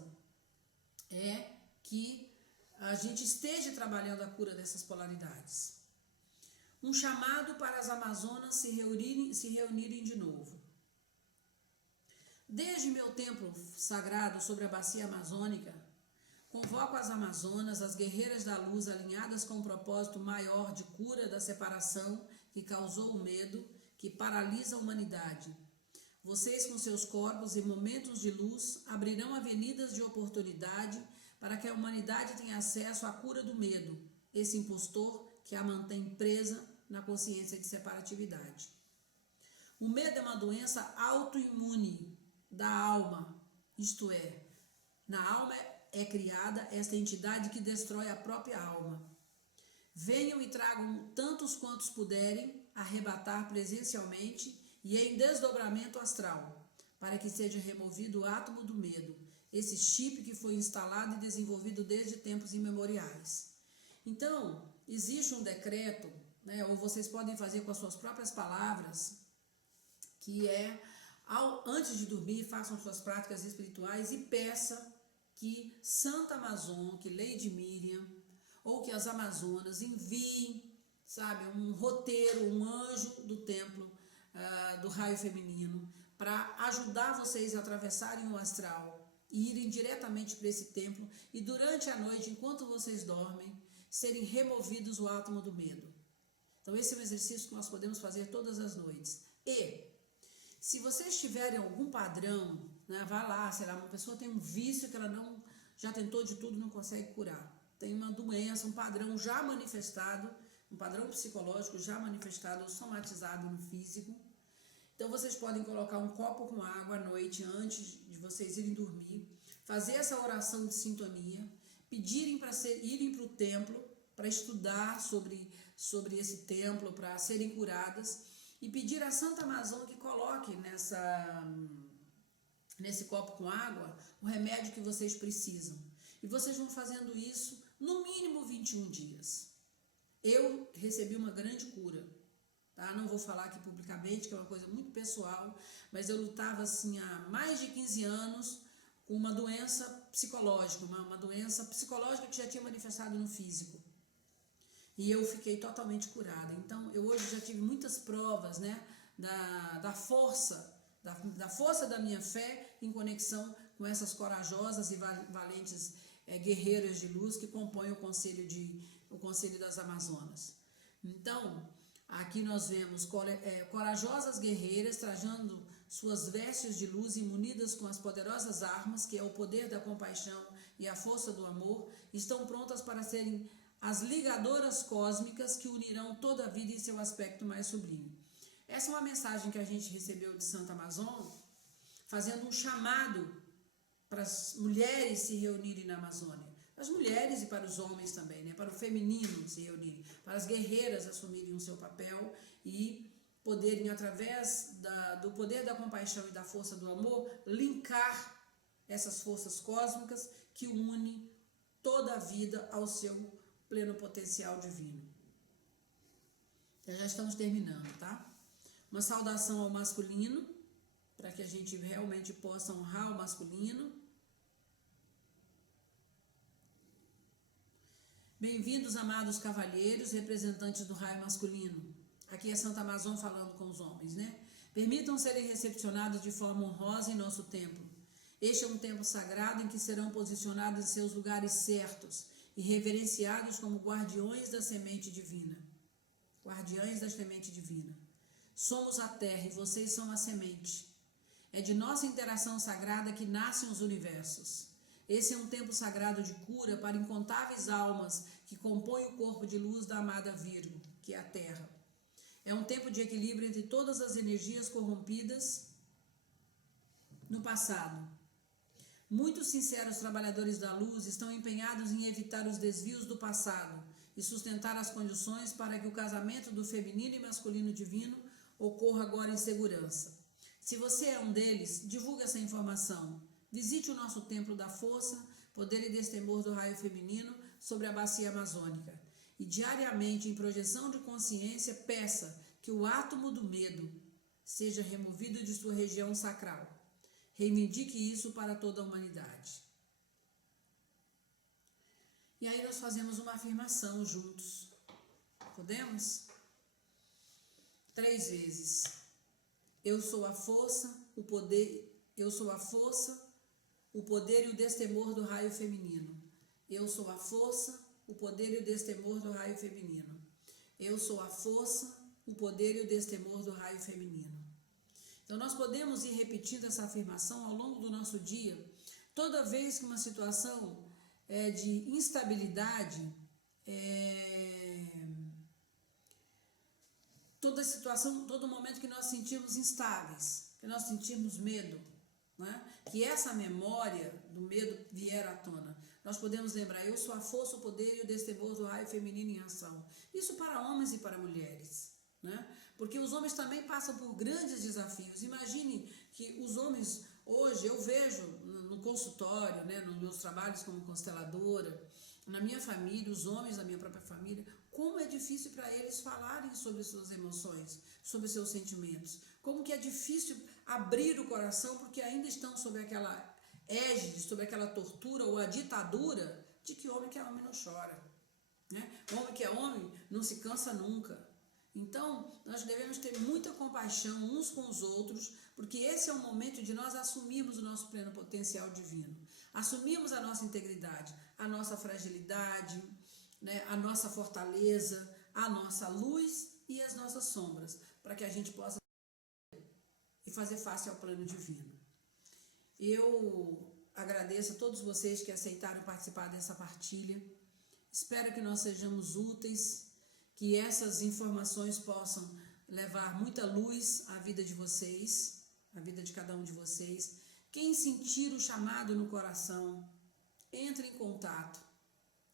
é que a gente esteja trabalhando a cura dessas polaridades. Um chamado para as Amazonas se reunirem de novo. Desde meu templo sagrado sobre a bacia amazônica, convoco as Amazonas, as guerreiras da luz, alinhadas com um propósito maior de cura da separação que causou o medo, que paralisa a humanidade. Vocês, com seus corpos e momentos de luz, abrirão avenidas de oportunidade para que a humanidade tenha acesso à cura do medo, esse impostor que a mantém presa na consciência de separatividade. O medo é uma doença autoimune da alma, isto é, na alma é criada esta entidade que destrói a própria alma. Venham e tragam tantos quantos puderem arrebatar presencialmente e em desdobramento astral, para que seja removido o átomo do medo, esse chip que foi instalado e desenvolvido desde tempos imemoriais. Então, existe um decreto, né? Ou vocês podem fazer com as suas próprias palavras, que é, antes de dormir, façam suas práticas espirituais e peça que Santa Amazon, que Lady Miriam, ou que as Amazonas enviem, sabe, um roteiro, um anjo do templo do raio feminino, para ajudar vocês a atravessarem o astral e irem diretamente para esse templo e durante a noite, enquanto vocês dormem, serem removidos o átomo do medo. Então esse é um exercício que nós podemos fazer todas as noites. E se vocês tiverem algum padrão, né, vá lá, sei lá, uma pessoa tem um vício que ela não, já tentou de tudo, não consegue curar. Tem uma doença, um padrão já manifestado, um padrão psicológico já manifestado ou somatizado no físico. Então vocês podem colocar um copo com água à noite antes de vocês irem dormir, fazer essa oração de sintonia, pedirem para irem para o templo, para estudar sobre esse templo, para serem curadas, e pedir a Santa Amazon que coloque nesse copo com água o remédio que vocês precisam. E vocês vão fazendo isso no mínimo 21 dias. Eu recebi uma grande cura. Tá? Não vou falar aqui publicamente, que é uma coisa muito pessoal, mas eu lutava assim há mais de 15 anos com uma doença psicológica, uma doença psicológica que já tinha manifestado no físico. E eu fiquei totalmente curada. Então, eu hoje já tive muitas provas, né, da força da minha fé em conexão com essas corajosas e valentes guerreiras de luz que compõem o Conselho das Amazonas. Então, aqui nós vemos corajosas guerreiras trajando suas vestes de luz e munidas com as poderosas armas, que é o poder da compaixão e a força do amor, estão prontas para serem as ligadoras cósmicas que unirão toda a vida em seu aspecto mais sublime. Essa é uma mensagem que a gente recebeu de Santa Amazon, fazendo um chamado para as mulheres se reunirem na Amazônia. Para as mulheres e para os homens também, né? Para o feminino se reunirem, para as guerreiras assumirem o seu papel e poderem, através do poder da compaixão e da força do amor, linkar essas forças cósmicas que unem toda a vida ao seu pleno potencial divino. Já estamos terminando, tá? Uma saudação ao masculino, para que a gente realmente possa honrar o masculino. Bem-vindos, amados cavalheiros, representantes do raio masculino. Aqui é Santa Amazon falando com os homens, né? Permitam serem recepcionados de forma honrosa em nosso templo. Este é um templo sagrado em que serão posicionados em seus lugares certos e reverenciados como guardiões da semente divina. Guardiães da semente divina. Somos a terra e vocês são a semente. É de nossa interação sagrada que nascem os universos. Esse é um tempo sagrado de cura para incontáveis almas que compõem o corpo de luz da amada Virgo, que é a Terra. É um tempo de equilíbrio entre todas as energias corrompidas no passado. Muitos sinceros trabalhadores da luz estão empenhados em evitar os desvios do passado e sustentar as condições para que o casamento do feminino e masculino divino ocorra agora em segurança. Se você é um deles, divulgue essa informação. Visite o nosso templo da força, poder e destemor do raio feminino sobre a bacia amazônica. E diariamente, em projeção de consciência, peça que o átomo do medo seja removido de sua região sacral. Reivindique isso para toda a humanidade. E aí nós fazemos uma afirmação juntos. Podemos? 3 vezes. Eu sou a força, o poder, eu sou a força, o poder e o destemor do raio feminino. Eu sou a força, o poder e o destemor do raio feminino. Eu sou a força, o poder e o destemor do raio feminino. Então nós podemos ir repetindo essa afirmação ao longo do nosso dia, toda vez que uma situação de instabilidade, toda situação, todo momento que nós sentimos instáveis, que nós sentimos medo, né? Que essa memória do medo vier à tona. Nós podemos lembrar, eu sou a força, o poder e o destemor do raio feminino em ação. Isso para homens e para mulheres, né? Porque os homens também passam por grandes desafios. Imagine que os homens, hoje, eu vejo no consultório, né, nos meus trabalhos como consteladora, na minha família, os homens da minha própria família, como é difícil para eles falarem sobre suas emoções, sobre seus sentimentos. Como que é difícil abrir o coração porque ainda estão sob aquela égide, sobre aquela tortura ou a ditadura de que homem que é homem não chora, né? Homem que é homem não se cansa nunca. Então, nós devemos ter muita compaixão uns com os outros, porque esse é o momento de nós assumirmos o nosso pleno potencial divino, assumirmos a nossa integridade, a nossa fragilidade, né, a nossa fortaleza, a nossa luz e as nossas sombras, para que a gente possa fazer face ao plano divino. Eu agradeço a todos vocês que aceitaram participar dessa partilha. Espero que nós sejamos úteis, que essas informações possam levar muita luz à vida de vocês, à vida de cada um de vocês. Quem sentir o chamado no coração, entre em contato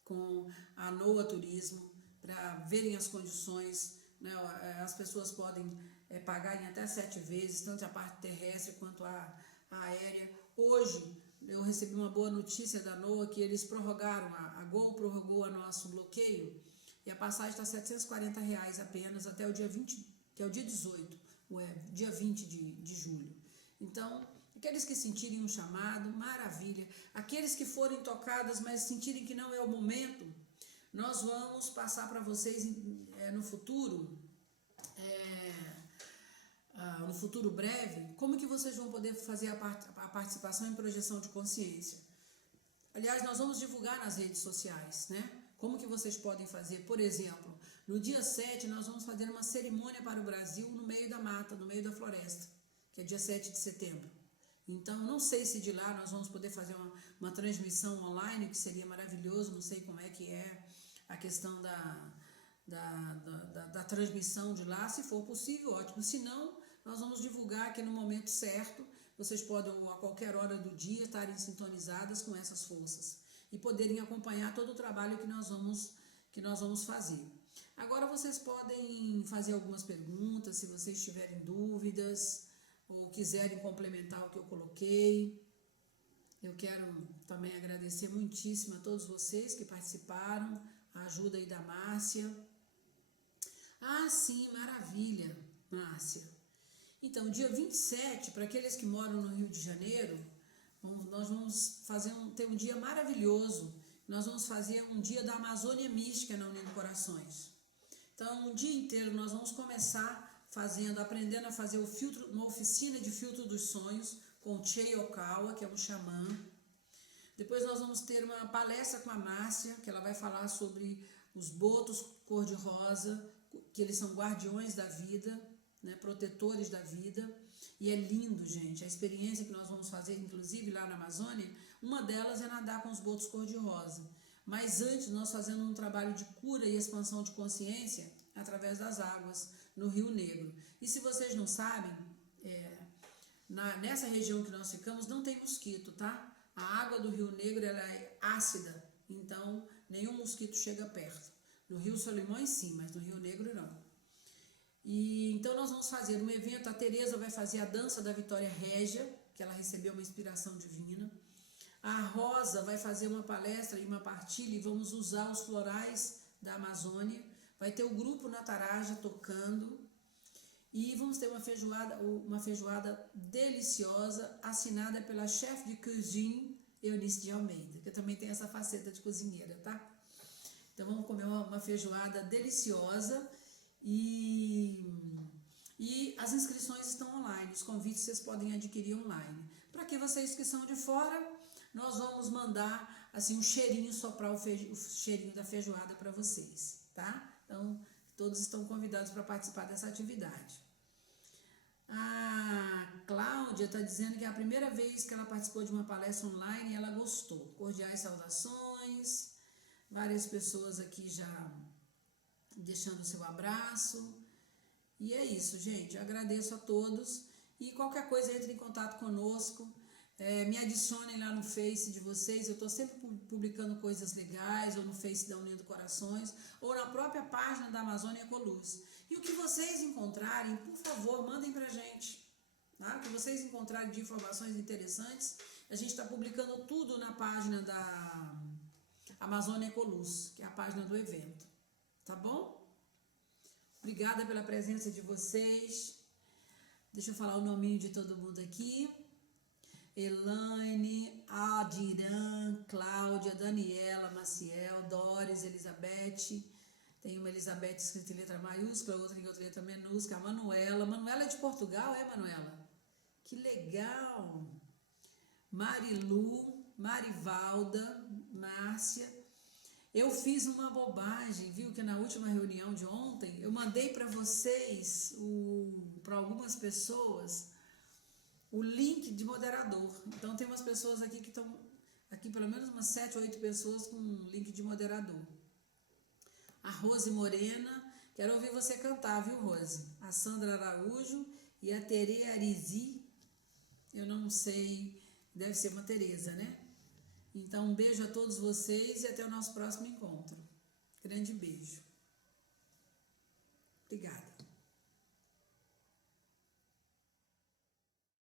com a NOA Turismo para verem as condições, né? As pessoas podem pagar em até 7 vezes, tanto a parte terrestre quanto a aérea. Hoje eu recebi uma boa notícia da NOA que eles prorrogaram, a Gol prorrogou o nosso bloqueio e a passagem está R$740 apenas até o dia 20, que é o dia 18, dia 20 de julho. Então, aqueles que sentirem um chamado, maravilha. Aqueles que forem tocadas, mas sentirem que não é o momento, nós vamos passar para vocês no futuro, no futuro breve, como que vocês vão poder fazer a participação em projeção de consciência. Aliás, nós vamos divulgar nas redes sociais, né? Como que vocês podem fazer? Por exemplo, no dia 7, nós vamos fazer uma cerimônia para o Brasil no meio da mata, no meio da floresta, que é dia 7 de setembro. Então, não sei se de lá nós vamos poder fazer uma transmissão online, que seria maravilhoso, não sei como é que é a questão da transmissão de lá. Se for possível, ótimo. Se não, nós vamos divulgar que no momento certo, vocês podem a qualquer hora do dia estarem sintonizadas com essas forças e poderem acompanhar todo o trabalho que nós vamos fazer. Agora vocês podem fazer algumas perguntas, se vocês tiverem dúvidas ou quiserem complementar o que eu coloquei. Eu quero também agradecer muitíssimo a todos vocês que participaram, a ajuda aí da Márcia. Ah, sim, maravilha, Márcia. Então, dia 27, para aqueles que moram no Rio de Janeiro, nós vamos ter um dia maravilhoso. Nós vamos fazer um dia da Amazônia Mística na Unindo Corações. Então, um dia inteiro nós vamos começar aprendendo a fazer o filtro, uma oficina de filtro dos sonhos com o Chei Okawa, que é um xamã. Depois nós vamos ter uma palestra com a Márcia, que ela vai falar sobre os botos cor-de-rosa, que eles são guardiões da vida, né, protetores da vida. E é lindo, gente, a experiência que nós vamos fazer, inclusive lá na Amazônia, uma delas é nadar com os botos cor-de-rosa. Mas antes nós fazemos um trabalho de cura e expansão de consciência através das águas no Rio Negro. E se vocês não sabem, nessa região que nós ficamos não tem mosquito, tá? A água do Rio Negro ela é ácida, então nenhum mosquito chega perto. No Rio Solimões sim, mas no Rio Negro não. E então nós vamos fazer um evento, a Tereza vai fazer a dança da Vitória Régia, que ela recebeu uma inspiração divina. A Rosa vai fazer uma palestra e uma partilha e vamos usar os florais da Amazônia. Vai ter o grupo Nataraja tocando e vamos ter uma feijoada deliciosa assinada pela chefe de cozinha Eunice de Almeida, que também tem essa faceta de cozinheira, tá? Então vamos comer uma feijoada deliciosa e as inscrições estão online, os convites vocês podem adquirir online. Para que vocês que são de fora, nós vamos mandar assim um cheirinho, soprar o cheirinho da feijoada para vocês, tá? Então, todos estão convidados para participar dessa atividade. A Cláudia está dizendo que é a primeira vez que ela participou de uma palestra online e ela gostou. Cordiais saudações, várias pessoas aqui já deixando o seu abraço. E é isso, gente. Eu agradeço a todos e qualquer coisa entre em contato conosco. Me adicionem lá no Face de vocês, eu estou sempre publicando coisas legais, ou no Face da Unindo Corações, ou na própria página da Amazônia Ecoluz. E o que vocês encontrarem, por favor, mandem pra gente, tá? O que vocês encontrarem de informações interessantes, a gente está publicando tudo na página Amazônia Ecoluz, que é a página do evento. Tá bom? Obrigada pela presença de vocês. Deixa eu falar o nominho de todo mundo aqui. Elaine, Adiran, Cláudia, Daniela, Maciel, Doris, Elizabeth. Tem uma Elizabeth escrita em letra maiúscula, outra em outra letra minúscula. A Manuela. Manuela é de Portugal, é, Manuela? Que legal! Marilu, Marivalda, Márcia. Eu fiz uma bobagem, viu? Que na última reunião de ontem, eu mandei para vocês, para algumas pessoas, o link de moderador. Então tem umas pessoas aqui que estão, aqui pelo menos umas 7 ou 8 pessoas com link de moderador. A Rose Morena, quero ouvir você cantar, viu, Rose? A Sandra Araújo e a Tere Arizi, eu não sei, deve ser uma Tereza, né? Então um beijo a todos vocês e até o nosso próximo encontro. Grande beijo. Obrigada.